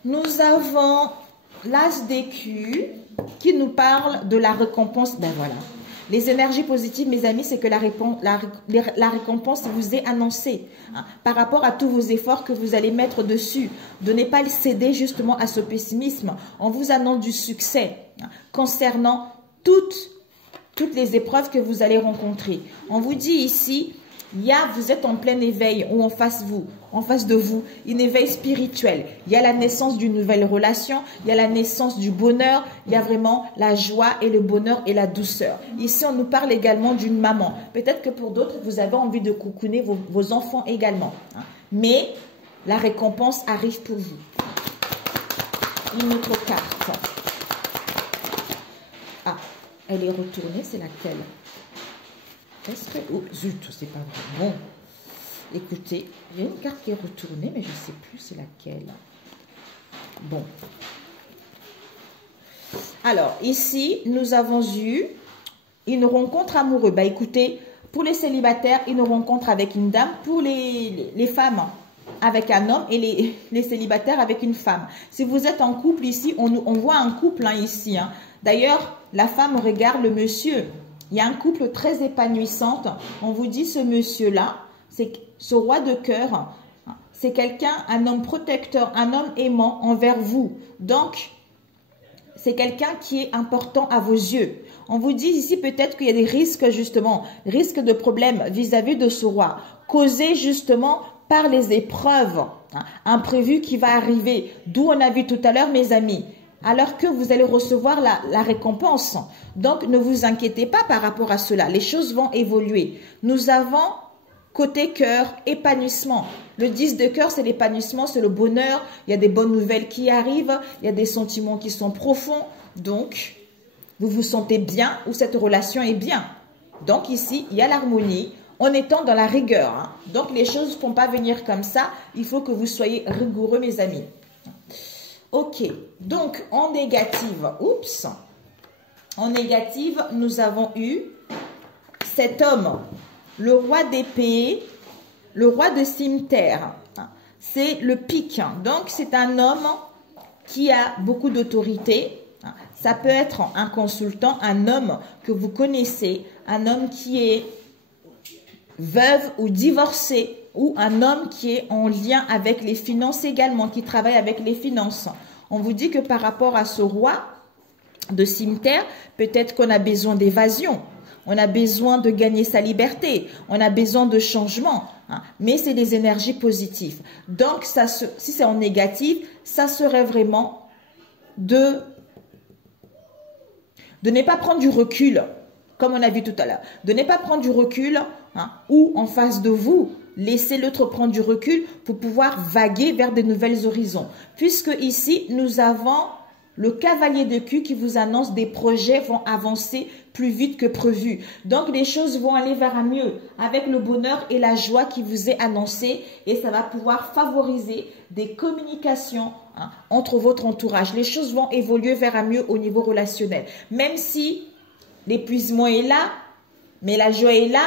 Nous avons l'as d'écus qui nous parle de la récompense. Ben voilà. Les énergies positives, mes amis, c'est que la récompense vous est annoncée hein, par rapport à tous vos efforts que vous allez mettre dessus. De ne pas céder justement à ce pessimisme. On vous annonce du succès hein, concernant toutes les épreuves que vous allez rencontrer. On vous dit ici, vous êtes en plein éveil ou en face de vous, une éveil spirituel. Il y a la naissance d'une nouvelle relation, il y a la naissance du bonheur, il y a vraiment la joie et le bonheur et la douceur. Ici, on nous parle également d'une maman. Peut-être que pour d'autres, vous avez envie de coucouner vos enfants également. Hein. Mais la récompense arrive pour vous. Une autre carte. Ah, elle est retournée, c'est laquelle? Est-ce que... Oh, zut, c'est pas vrai. Bon, écoutez, il y a une carte qui est retournée, mais je ne sais plus c'est laquelle. Bon. Alors, ici, nous avons eu une rencontre amoureuse. Bah, écoutez, pour les célibataires, une rencontre avec une dame. Pour les femmes, avec un homme. Et les célibataires avec une femme. Si vous êtes en couple ici, on voit un couple hein, ici. Hein. D'ailleurs, la femme regarde le monsieur. Il y a un couple très épanouissant. On vous dit ce monsieur-là, c'est ce roi de cœur, c'est quelqu'un, un homme protecteur, un homme aimant envers vous. Donc, c'est quelqu'un qui est important à vos yeux. On vous dit ici peut-être qu'il y a des risques justement, risques de problèmes vis-à-vis de ce roi, causés justement par les épreuves imprévues qui va arriver. D'où on a vu tout à l'heure, mes amis. Alors que vous allez recevoir la récompense. Donc, ne vous inquiétez pas par rapport à cela. Les choses vont évoluer. Nous avons, côté cœur, épanouissement. Le 10 de cœur, c'est l'épanouissement, c'est le bonheur. Il y a des bonnes nouvelles qui arrivent. Il y a des sentiments qui sont profonds. Donc, vous vous sentez bien ou cette relation est bien. Donc, ici, il y a l'harmonie en étant dans la rigueur. Hein. Donc, les choses ne vont pas venir comme ça. Il faut que vous soyez rigoureux, mes amis. Ok, donc en négative, en négative, nous avons eu cet homme, le roi d'épée, le roi de cimetière. C'est le pic, donc c'est un homme qui a beaucoup d'autorité. Ça peut être un consultant, un homme que vous connaissez, un homme qui est veuve ou divorcé, ou un homme qui est en lien avec les finances également, qui travaille avec les finances. On vous dit que par rapport à ce roi de cimetière, peut-être qu'on a besoin d'évasion, on a besoin de gagner sa liberté, on a besoin de changement, hein, mais c'est des énergies positives. Donc, si c'est en négatif, ça serait vraiment de ne pas prendre du recul, comme on a vu tout à l'heure, de ne pas prendre du recul, hein, ou en face de vous, laissez l'autre prendre du recul pour pouvoir vaguer vers de nouvelles horizons. Puisque ici, nous avons le cavalier de cul qui vous annonce des projets vont avancer plus vite que prévu. Donc, les choses vont aller vers un mieux avec le bonheur et la joie qui vous est annoncé. Et ça va pouvoir favoriser des communications hein, entre votre entourage. Les choses vont évoluer vers un mieux au niveau relationnel. Même si l'épuisement est là, mais la joie est là,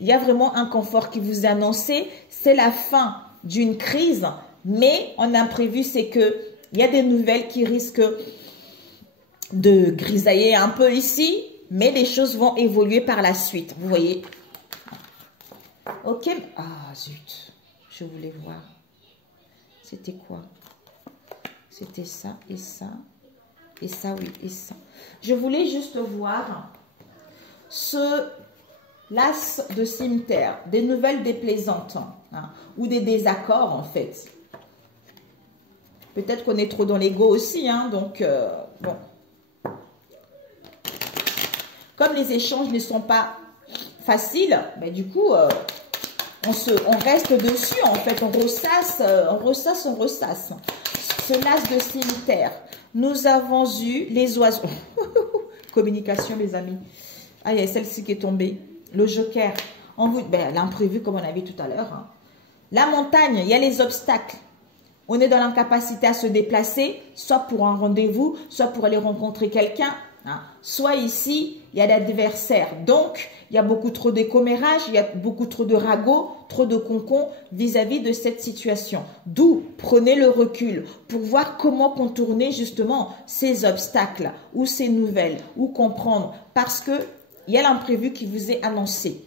il y a vraiment un confort qui vous est annoncé. C'est la fin d'une crise, mais en imprévu, c'est que il y a des nouvelles qui risquent de grisailler un peu ici, mais les choses vont évoluer par la suite. Vous voyez? Ok. Ah, zut. Je voulais voir. C'était quoi? C'était ça et ça. Et ça, oui, et ça. Je voulais juste voir l'as de cimetière, des nouvelles déplaisantes hein, ou des désaccords en fait. Peut-être qu'on est trop dans l'ego aussi, hein, donc bon. Comme les échanges ne sont pas faciles, ben, du coup, on reste dessus en fait, on ressasse. Ce l'as de cimetière, nous avons eu les oiseaux. Communication, les amis. Ah, il y a celle-ci qui est tombée. Le joker, ben, l'imprévu comme on a vu tout à l'heure. Hein. La montagne, il y a les obstacles. On est dans l'incapacité à se déplacer, soit pour un rendez-vous, soit pour aller rencontrer quelqu'un. Hein. Soit ici, il y a l'adversaire. Donc, il y a beaucoup trop de commérages, il y a beaucoup trop de ragots, trop de concons vis-à-vis de cette situation. D'où, prenez le recul pour voir comment contourner justement ces obstacles ou ces nouvelles, ou comprendre. Parce que il y a l'imprévu qui vous est annoncé.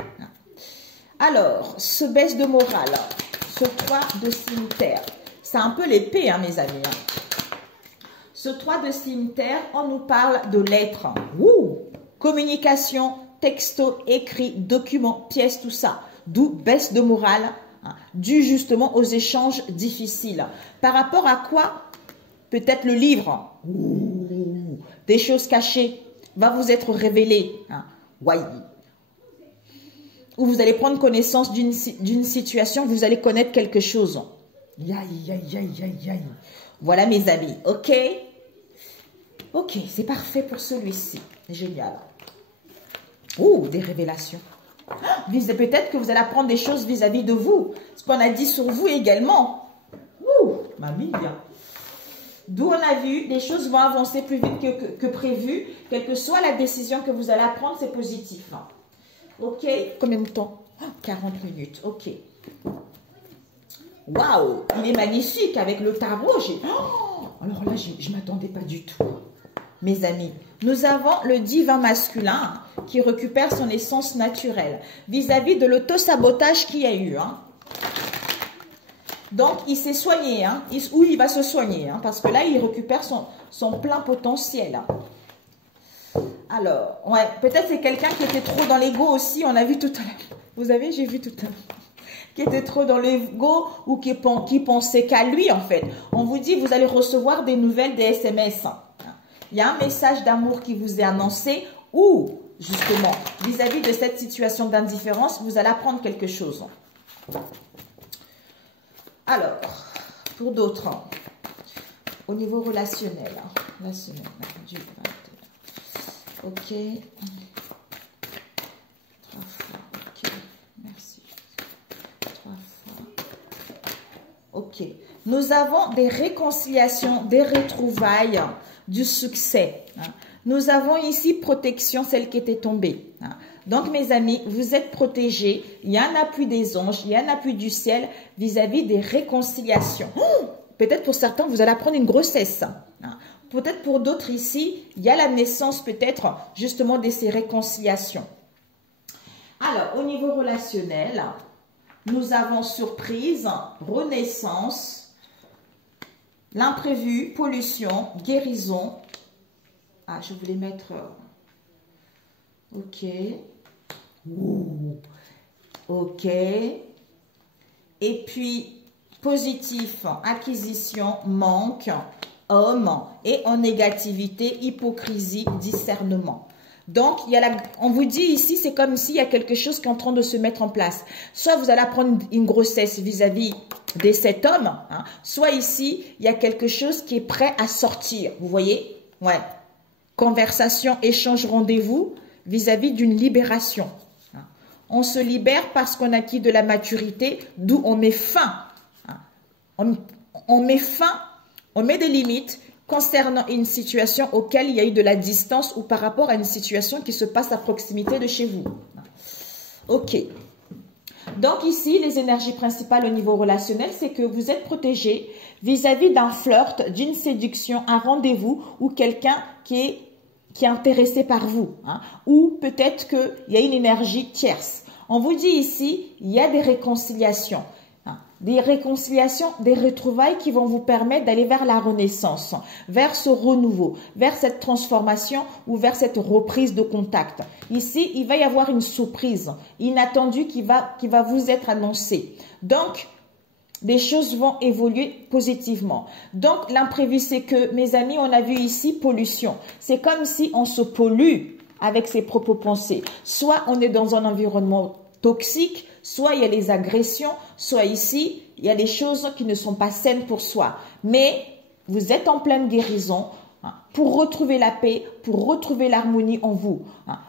Alors, ce baisse de morale, ce 3 de cimetière, c'est un peu l'épée, hein, mes amis. Ce 3 de cimetière, on nous parle de lettres. Communication, texto, écrit, documents, pièces, tout ça. D'où baisse de morale, hein, dû justement aux échanges difficiles. Par rapport à quoi? Peut-être le livre, des choses cachées, va vous être révélé. Hein. Ou vous allez prendre connaissance d'une situation, vous allez connaître quelque chose. Voilà mes amis, ok? Ok, c'est parfait pour celui-ci. Génial. Des révélations. Peut-être que vous allez apprendre des choses vis-à-vis de vous. Ce qu'on a dit sur vous également. Mamie, bien. D'où on a vu, les choses vont avancer plus vite que prévu. Quelle que soit la décision que vous allez prendre, c'est positif. Ok? Combien de temps? 40 minutes. Ok. Waouh! Il est magnifique avec le tarot. Alors là, je ne m'attendais pas du tout. Mes amis, nous avons le divin masculin qui récupère son essence naturelle vis-à-vis de l'auto-sabotage qu'il y a eu. Hein. Donc, il s'est soigné, hein, ou il va se soigner, hein, parce que là, il récupère son plein potentiel. Hein. Alors, ouais, peut-être c'est quelqu'un qui était trop dans l'ego aussi, on a vu tout à l'heure. Vous avez, j'ai vu tout à l'heure. Qui était trop dans l'ego ou qui pensait qu'à lui, en fait. On vous dit, vous allez recevoir des nouvelles, des SMS. Il y a un message d'amour qui vous est annoncé ou, justement, vis-à-vis de cette situation d'indifférence, vous allez apprendre quelque chose. Alors, pour d'autres, au niveau relationnel, du 21. Ok. 3 fois, ok. Merci. 3 fois. Ok. Nous avons des réconciliations, des retrouvailles, du succès. Nous avons ici protection, celle qui était tombée. Donc, mes amis, vous êtes protégés. Il y a un appui des anges, il y a un appui du ciel vis-à-vis des réconciliations. Peut-être pour certains, vous allez apprendre une grossesse. Peut-être pour d'autres ici, il y a la naissance peut-être justement de ces réconciliations. Alors, au niveau relationnel, nous avons surprise, renaissance, l'imprévu, pollution, guérison. Je voulais mettre... Ok. Ok. Et puis, positif, acquisition, manque, homme. Et en négativité, hypocrisie, discernement. Donc, on vous dit ici, c'est comme s'il y a quelque chose qui est en train de se mettre en place. Soit vous allez apprendre une grossesse vis-à-vis de cet homme, hein, soit ici, il y a quelque chose qui est prêt à sortir. Vous voyez? Ouais. Conversation, échange, rendez-vous vis-à-vis d'une libération. On se libère parce qu'on a acquis de la maturité, d'où on met fin. On met fin, on met des limites concernant une situation auquel il y a eu de la distance ou par rapport à une situation qui se passe à proximité de chez vous. Ok. Donc ici, les énergies principales au niveau relationnel, c'est que vous êtes protégé vis-à-vis d'un flirt, d'une séduction, un rendez-vous ou quelqu'un qui est intéressé par vous. Hein, ou peut-être qu'il y a une énergie tierce. On vous dit ici, il y a des réconciliations. Des réconciliations, des retrouvailles qui vont vous permettre d'aller vers la renaissance, vers ce renouveau, vers cette transformation ou vers cette reprise de contact. Ici, il va y avoir une surprise inattendue qui va vous être annoncée. Donc, des choses vont évoluer positivement. Donc, l'imprévu, c'est que, mes amis, on a vu ici pollution. C'est comme si on se pollue avec ses propres pensées. Soit on est dans un environnement toxique, soit il y a les agressions, soit ici, il y a des choses qui ne sont pas saines pour soi. Mais vous êtes en pleine guérison pour retrouver la paix, pour retrouver l'harmonie en vous.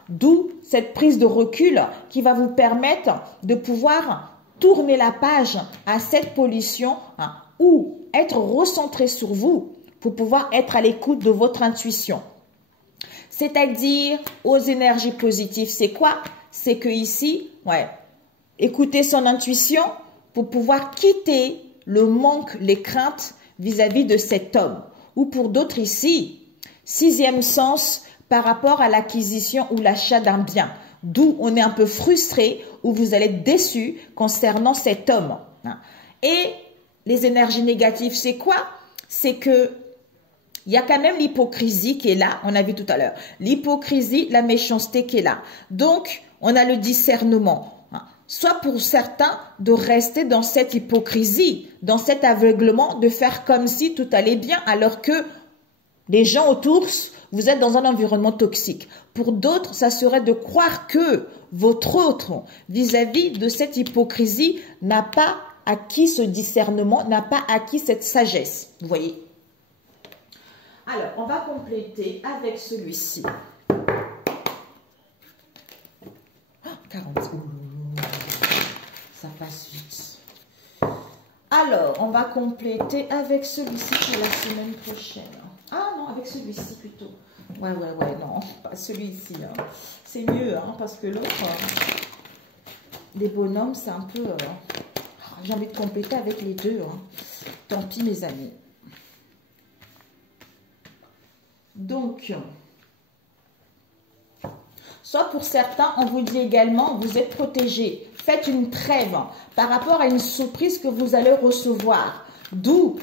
D'où cette prise de recul qui va vous permettre de pouvoir tourner la page à cette pollution ou être recentré sur vous pour pouvoir être à l'écoute de votre intuition. C'est-à-dire aux énergies positives, c'est quoi? C'est que ici, écoutez son intuition pour pouvoir quitter le manque, les craintes vis-à-vis de cet homme. Ou pour d'autres ici, sixième sens par rapport à l'acquisition ou l'achat d'un bien. D'où on est un peu frustré ou vous allez être déçu concernant cet homme. Et les énergies négatives, c'est quoi? C'est que il y a quand même l'hypocrisie qui est là, on a vu tout à l'heure. L'hypocrisie, la méchanceté qui est là. Donc, on a le discernement. Soit pour certains, de rester dans cette hypocrisie, dans cet aveuglement, de faire comme si tout allait bien, alors que les gens autour, vous êtes dans un environnement toxique. Pour d'autres, ça serait de croire que votre autre, vis-à-vis de cette hypocrisie, n'a pas acquis ce discernement, n'a pas acquis cette sagesse. Vous voyez? Alors, on va compléter avec celui-ci. 40. Ça passe vite. Alors, on va compléter avec celui-ci pour la semaine prochaine. Ah non, avec celui-ci plutôt. Ouais, non, pas celui-ci. C'est mieux, parce que l'autre, les bonhommes, c'est un peu... j'ai envie de compléter avec les deux. Tant pis, mes amis. Donc, soit pour certains, on vous dit également, vous êtes protégé. Faites une trêve par rapport à une surprise que vous allez recevoir. D'où,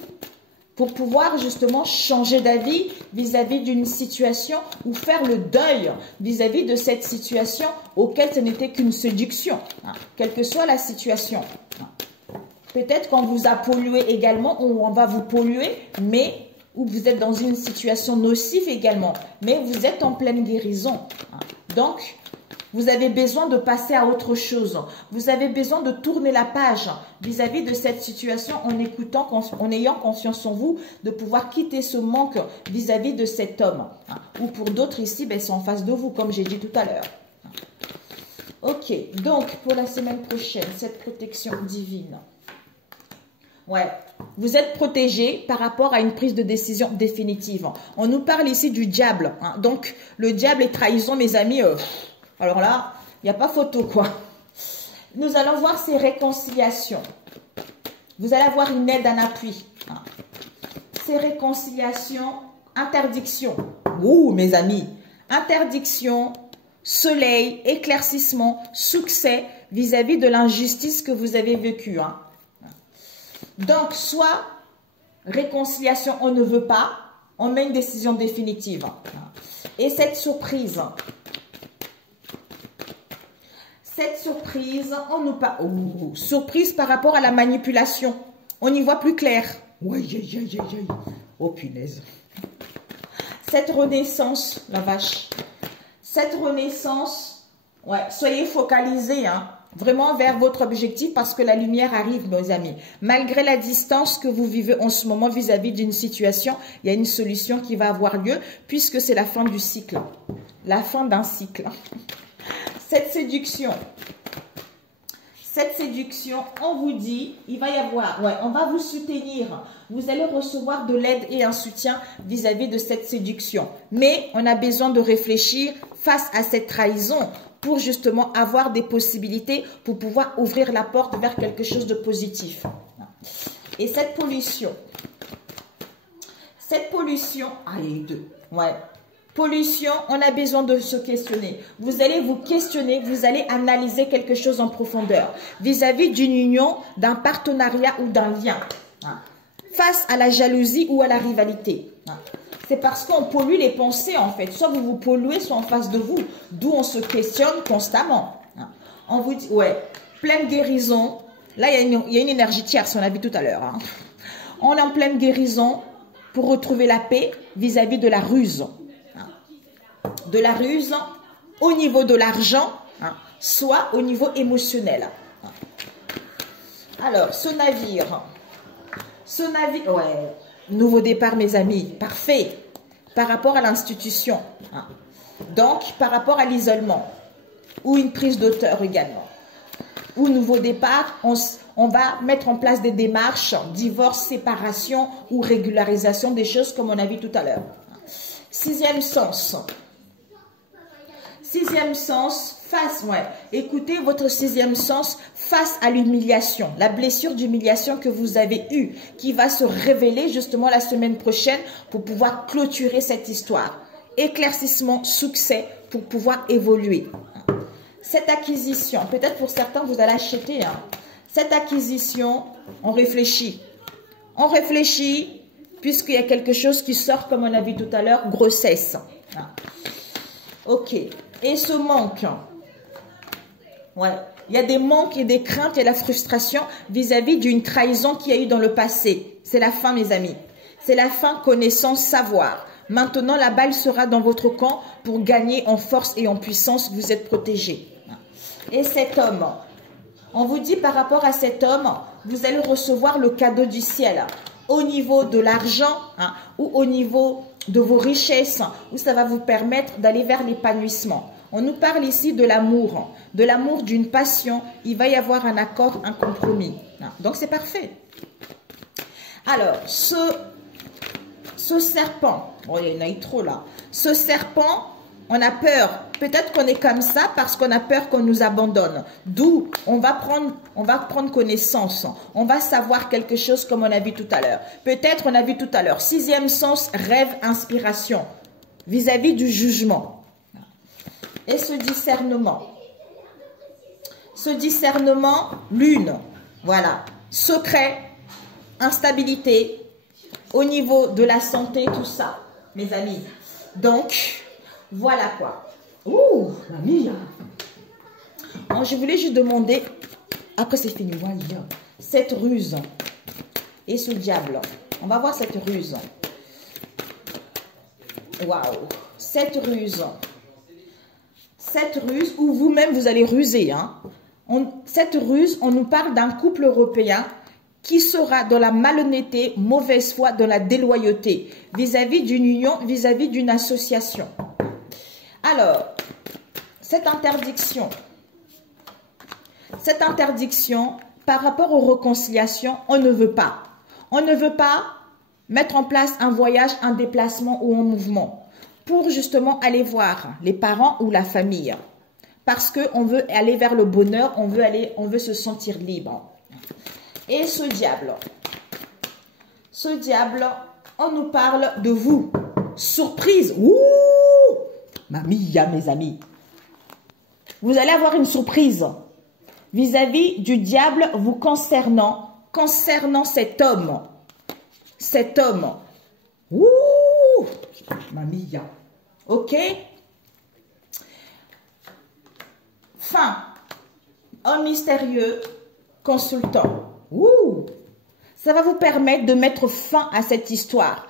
pour pouvoir justement changer d'avis vis-à-vis d'une situation ou faire le deuil vis-à-vis de cette situation auquel ce n'était qu'une séduction, quelle que soit la situation. Peut-être qu'on vous a pollué également ou on va vous polluer, mais... ou vous êtes dans une situation nocive également, mais vous êtes en pleine guérison. Donc, vous avez besoin de passer à autre chose. Vous avez besoin de tourner la page vis-à-vis de cette situation en écoutant, en ayant confiance en vous, de pouvoir quitter ce manque vis-à-vis de cet homme. Ou pour d'autres ici, c'est en face de vous, comme j'ai dit tout à l'heure. Ok, donc pour la semaine prochaine, cette protection divine. Vous êtes protégé par rapport à une prise de décision définitive. On nous parle ici du diable. Donc, le diable est trahison, mes amis. Alors là, il n'y a pas photo, quoi. Nous allons voir ces réconciliations. Vous allez avoir une aide, un appui. Ces réconciliations, interdiction. Ouh, mes amis. Interdiction, soleil, éclaircissement, succès vis-à-vis de l'injustice que vous avez vécue. Donc, soit réconciliation, on ne veut pas, on met une décision définitive. Et cette surprise, on nous parle, surprise par rapport à la manipulation. On y voit plus clair. Oh punaise. Cette renaissance, la vache. Cette renaissance, soyez focalisés, vraiment vers votre objectif parce que la lumière arrive, mes amis. Malgré la distance que vous vivez en ce moment vis-à-vis d'une situation, il y a une solution qui va avoir lieu puisque c'est la fin du cycle. La fin d'un cycle. Cette séduction, on vous dit, il va y avoir, on va vous soutenir. Vous allez recevoir de l'aide et un soutien vis-à-vis de cette séduction. Mais on a besoin de réfléchir face à cette trahison pour justement avoir des possibilités pour pouvoir ouvrir la porte vers quelque chose de positif. Et cette pollution, allez, pollution, on a besoin de se questionner. Vous allez vous questionner, vous allez analyser quelque chose en profondeur vis-à-vis d'une union, d'un partenariat ou d'un lien. Face à la jalousie ou à la rivalité. C'est parce qu'on pollue les pensées en fait. Soit vous vous polluez, soit en face de vous. D'où on se questionne constamment. On vous dit, pleine guérison. Là, il y a une énergie tierce, on l'a vu tout à l'heure. On est en pleine guérison pour retrouver la paix vis-à-vis de la ruse. De la ruse au niveau de l'argent, soit au niveau émotionnel. Alors, ce navire, nouveau départ, mes amis, parfait, par rapport à l'institution. Donc, par rapport à l'isolement, ou une prise d'auteur également. ou nouveau départ, on va mettre en place des démarches, divorce, séparation ou régularisation des choses comme on a vu tout à l'heure. Sixième sens. Sixième sens, écoutez votre sixième sens face à l'humiliation, la blessure d'humiliation que vous avez eue, qui va se révéler justement la semaine prochaine pour pouvoir clôturer cette histoire. Éclaircissement, succès pour pouvoir évoluer. Cette acquisition, peut-être pour certains vous allez acheter, cette acquisition, on réfléchit. On réfléchit puisqu'il y a quelque chose qui sort comme on a vu tout à l'heure, grossesse. Ok. Et ce manque, il y a des manques et des craintes et la frustration vis-à-vis d'une trahison qu'il y a eu dans le passé. C'est la fin, mes amis. C'est la fin, connaissance, savoir. Maintenant, la balle sera dans votre camp pour gagner en force et en puissance. Vous êtes protégés. Et cet homme, on vous dit par rapport à cet homme, vous allez recevoir le cadeau du ciel. Au niveau de l'argent ou au niveau de vos richesses, où ça va vous permettre d'aller vers l'épanouissement. On nous parle ici de l'amour d'une passion. Il va y avoir un accord, un compromis. Donc c'est parfait. Alors, ce serpent, il y en a eu trop là. Ce serpent, on a peur. Peut-être qu'on est comme ça parce qu'on a peur qu'on nous abandonne. D'où on va prendre connaissance. On va savoir quelque chose comme on a vu tout à l'heure. Peut-être on a vu tout à l'heure. Sixième sens, rêve, inspiration. Vis-à-vis du jugement. Et ce discernement. Ce discernement, lune. Voilà. Secret, instabilité. Au niveau de la santé, tout ça. Mes amis. Donc, voilà quoi. Ouh, mamie. Bon, je voulais juste demander, après c'est fini, voilà, cette ruse et ce diable. On va voir cette ruse. Waouh, cette ruse. Cette ruse où vous-même vous allez ruser. Cette ruse, on nous parle d'un couple européen qui sera dans la malhonnêteté, mauvaise foi, dans la déloyauté, vis-à-vis d'une union, vis-à-vis d'une association. Alors, cette interdiction, par rapport aux réconciliations, on ne veut pas. On ne veut pas mettre en place un voyage, un déplacement ou un mouvement pour justement aller voir les parents ou la famille. Parce qu'on veut aller vers le bonheur, on veut se sentir libre. Et ce diable, on nous parle de vous. Surprise. Ouh, mamie, mes amis. Vous allez avoir une surprise vis-à-vis du diable vous concernant cet homme. Cet homme. Ouh, mamie. Ok. Fin. Homme mystérieux, consultant. Ouh, ça va vous permettre de mettre fin à cette histoire.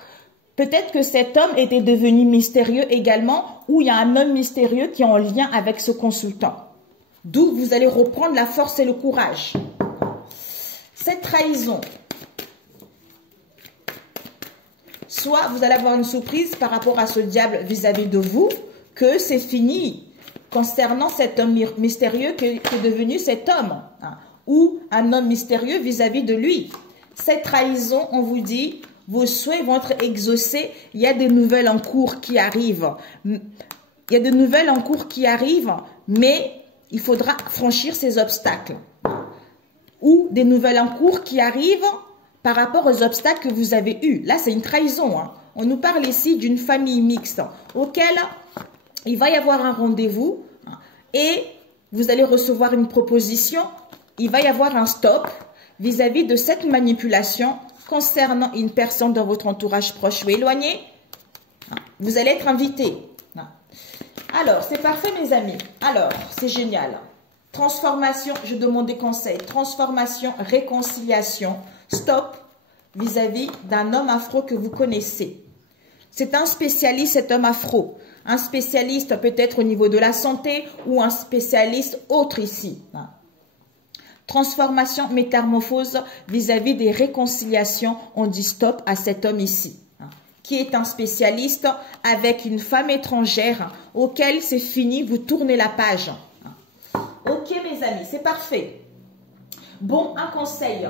Peut-être que cet homme était devenu mystérieux également, ou il y a un homme mystérieux qui est en lien avec ce consultant. D'où vous allez reprendre la force et le courage. Cette trahison, soit vous allez avoir une surprise par rapport à ce diable vis-à-vis de vous, que c'est fini concernant cet homme mystérieux qui est devenu cet homme. Ou un homme mystérieux vis-à-vis de lui. Cette trahison, on vous dit, vos souhaits vont être exaucés. Il y a des nouvelles en cours qui arrivent. Mais il faudra franchir ces obstacles. Ou des nouvelles en cours qui arrivent par rapport aux obstacles que vous avez eus. Là, c'est une trahison. On nous parle ici d'une famille mixte auquel il va y avoir un rendez-vous et vous allez recevoir une proposition. Il va y avoir un stop vis-à-vis de cette manipulation concernant une personne dans votre entourage proche ou éloigné. Vous allez être invité. Alors, c'est parfait, mes amis. Alors, c'est génial. Transformation, je demande des conseils. Transformation, réconciliation, stop vis-à-vis d'un homme afro que vous connaissez. C'est un spécialiste, cet homme afro. Un spécialiste peut-être au niveau de la santé ou un spécialiste autre ici. Transformation, métamorphose vis-à-vis des réconciliations. On dit stop à cet homme ici, qui est un spécialiste avec une femme étrangère auquel c'est fini, vous tournez la page. Ok mes amis, c'est parfait. Bon, un conseil.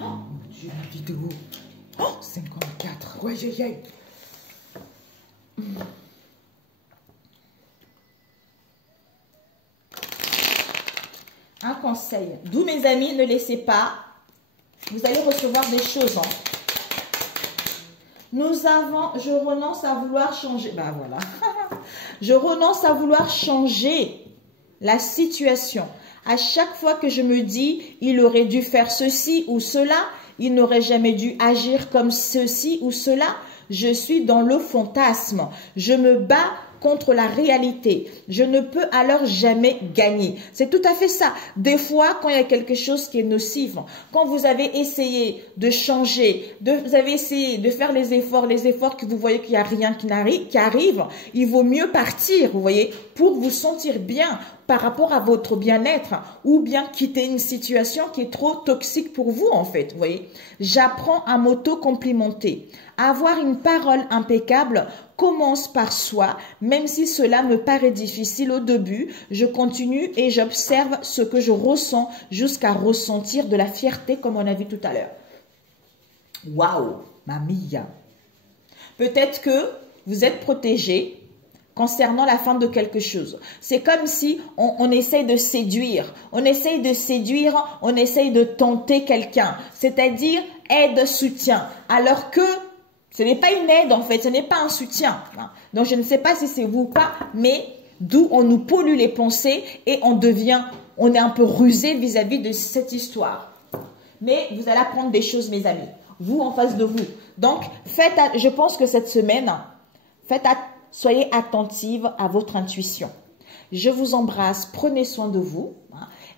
Oh, j'ai une vidéo. Oh, 54. Ouais, j'ai. Un conseil. D'où mes amis, ne laissez pas. Vous allez recevoir des choses. Hein. Je renonce à vouloir changer. Ben voilà. Je renonce à vouloir changer la situation. À chaque fois que je me dis, il aurait dû faire ceci ou cela, il n'aurait jamais dû agir comme ceci ou cela, je suis dans le fantasme. Je me bats contre la réalité. Je ne peux alors jamais gagner. C'est tout à fait ça. Des fois, quand il y a quelque chose qui est nocif, quand vous avez essayé de changer, vous avez essayé de faire les efforts que vous voyez qu'il n'y a rien qui arrive, il vaut mieux partir, vous voyez, pour vous sentir bien par rapport à votre bien-être ou bien quitter une situation qui est trop toxique pour vous, en fait, vous voyez. J'apprends à m'auto-complimenter. Avoir une parole impeccable commence par soi, même si cela me paraît difficile au début, je continue et j'observe ce que je ressens jusqu'à ressentir de la fierté comme on a vu tout à l'heure. Waouh, mamia. Peut-être que vous êtes protégé concernant la fin de quelque chose. C'est comme si on essaye de séduire. On essaye de séduire, on essaye de tenter quelqu'un. C'est-à-dire aide, soutien. Alors que ce n'est pas une aide en fait, ce n'est pas un soutien. Donc je ne sais pas si c'est vous ou pas, mais d'où on nous pollue les pensées et on est un peu rusé vis-à-vis de cette histoire. Mais vous allez apprendre des choses mes amis, vous en face de vous. Donc je pense que cette semaine, soyez attentive à votre intuition. Je vous embrasse, prenez soin de vous.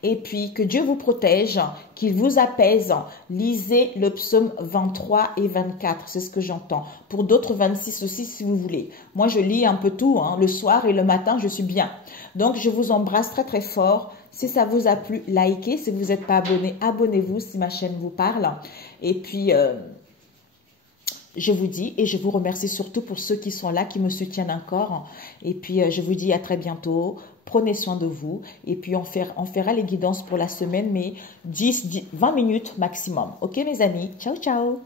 Et puis, que Dieu vous protège, qu'il vous apaise. Lisez le psaume 23 et 24, c'est ce que j'entends. Pour d'autres, 26 aussi, si vous voulez. Moi, je lis un peu tout, hein. Le soir et le matin, je suis bien. Donc, je vous embrasse très, très fort. Si ça vous a plu, likez. Si vous n'êtes pas abonné, abonnez-vous si ma chaîne vous parle. Et puis, je vous dis et je vous remercie surtout pour ceux qui sont là, qui me soutiennent encore. Et puis, je vous dis à très bientôt. Prenez soin de vous et puis on fera les guidances pour la semaine, mais 20 minutes maximum. Ok mes amis, ciao ciao.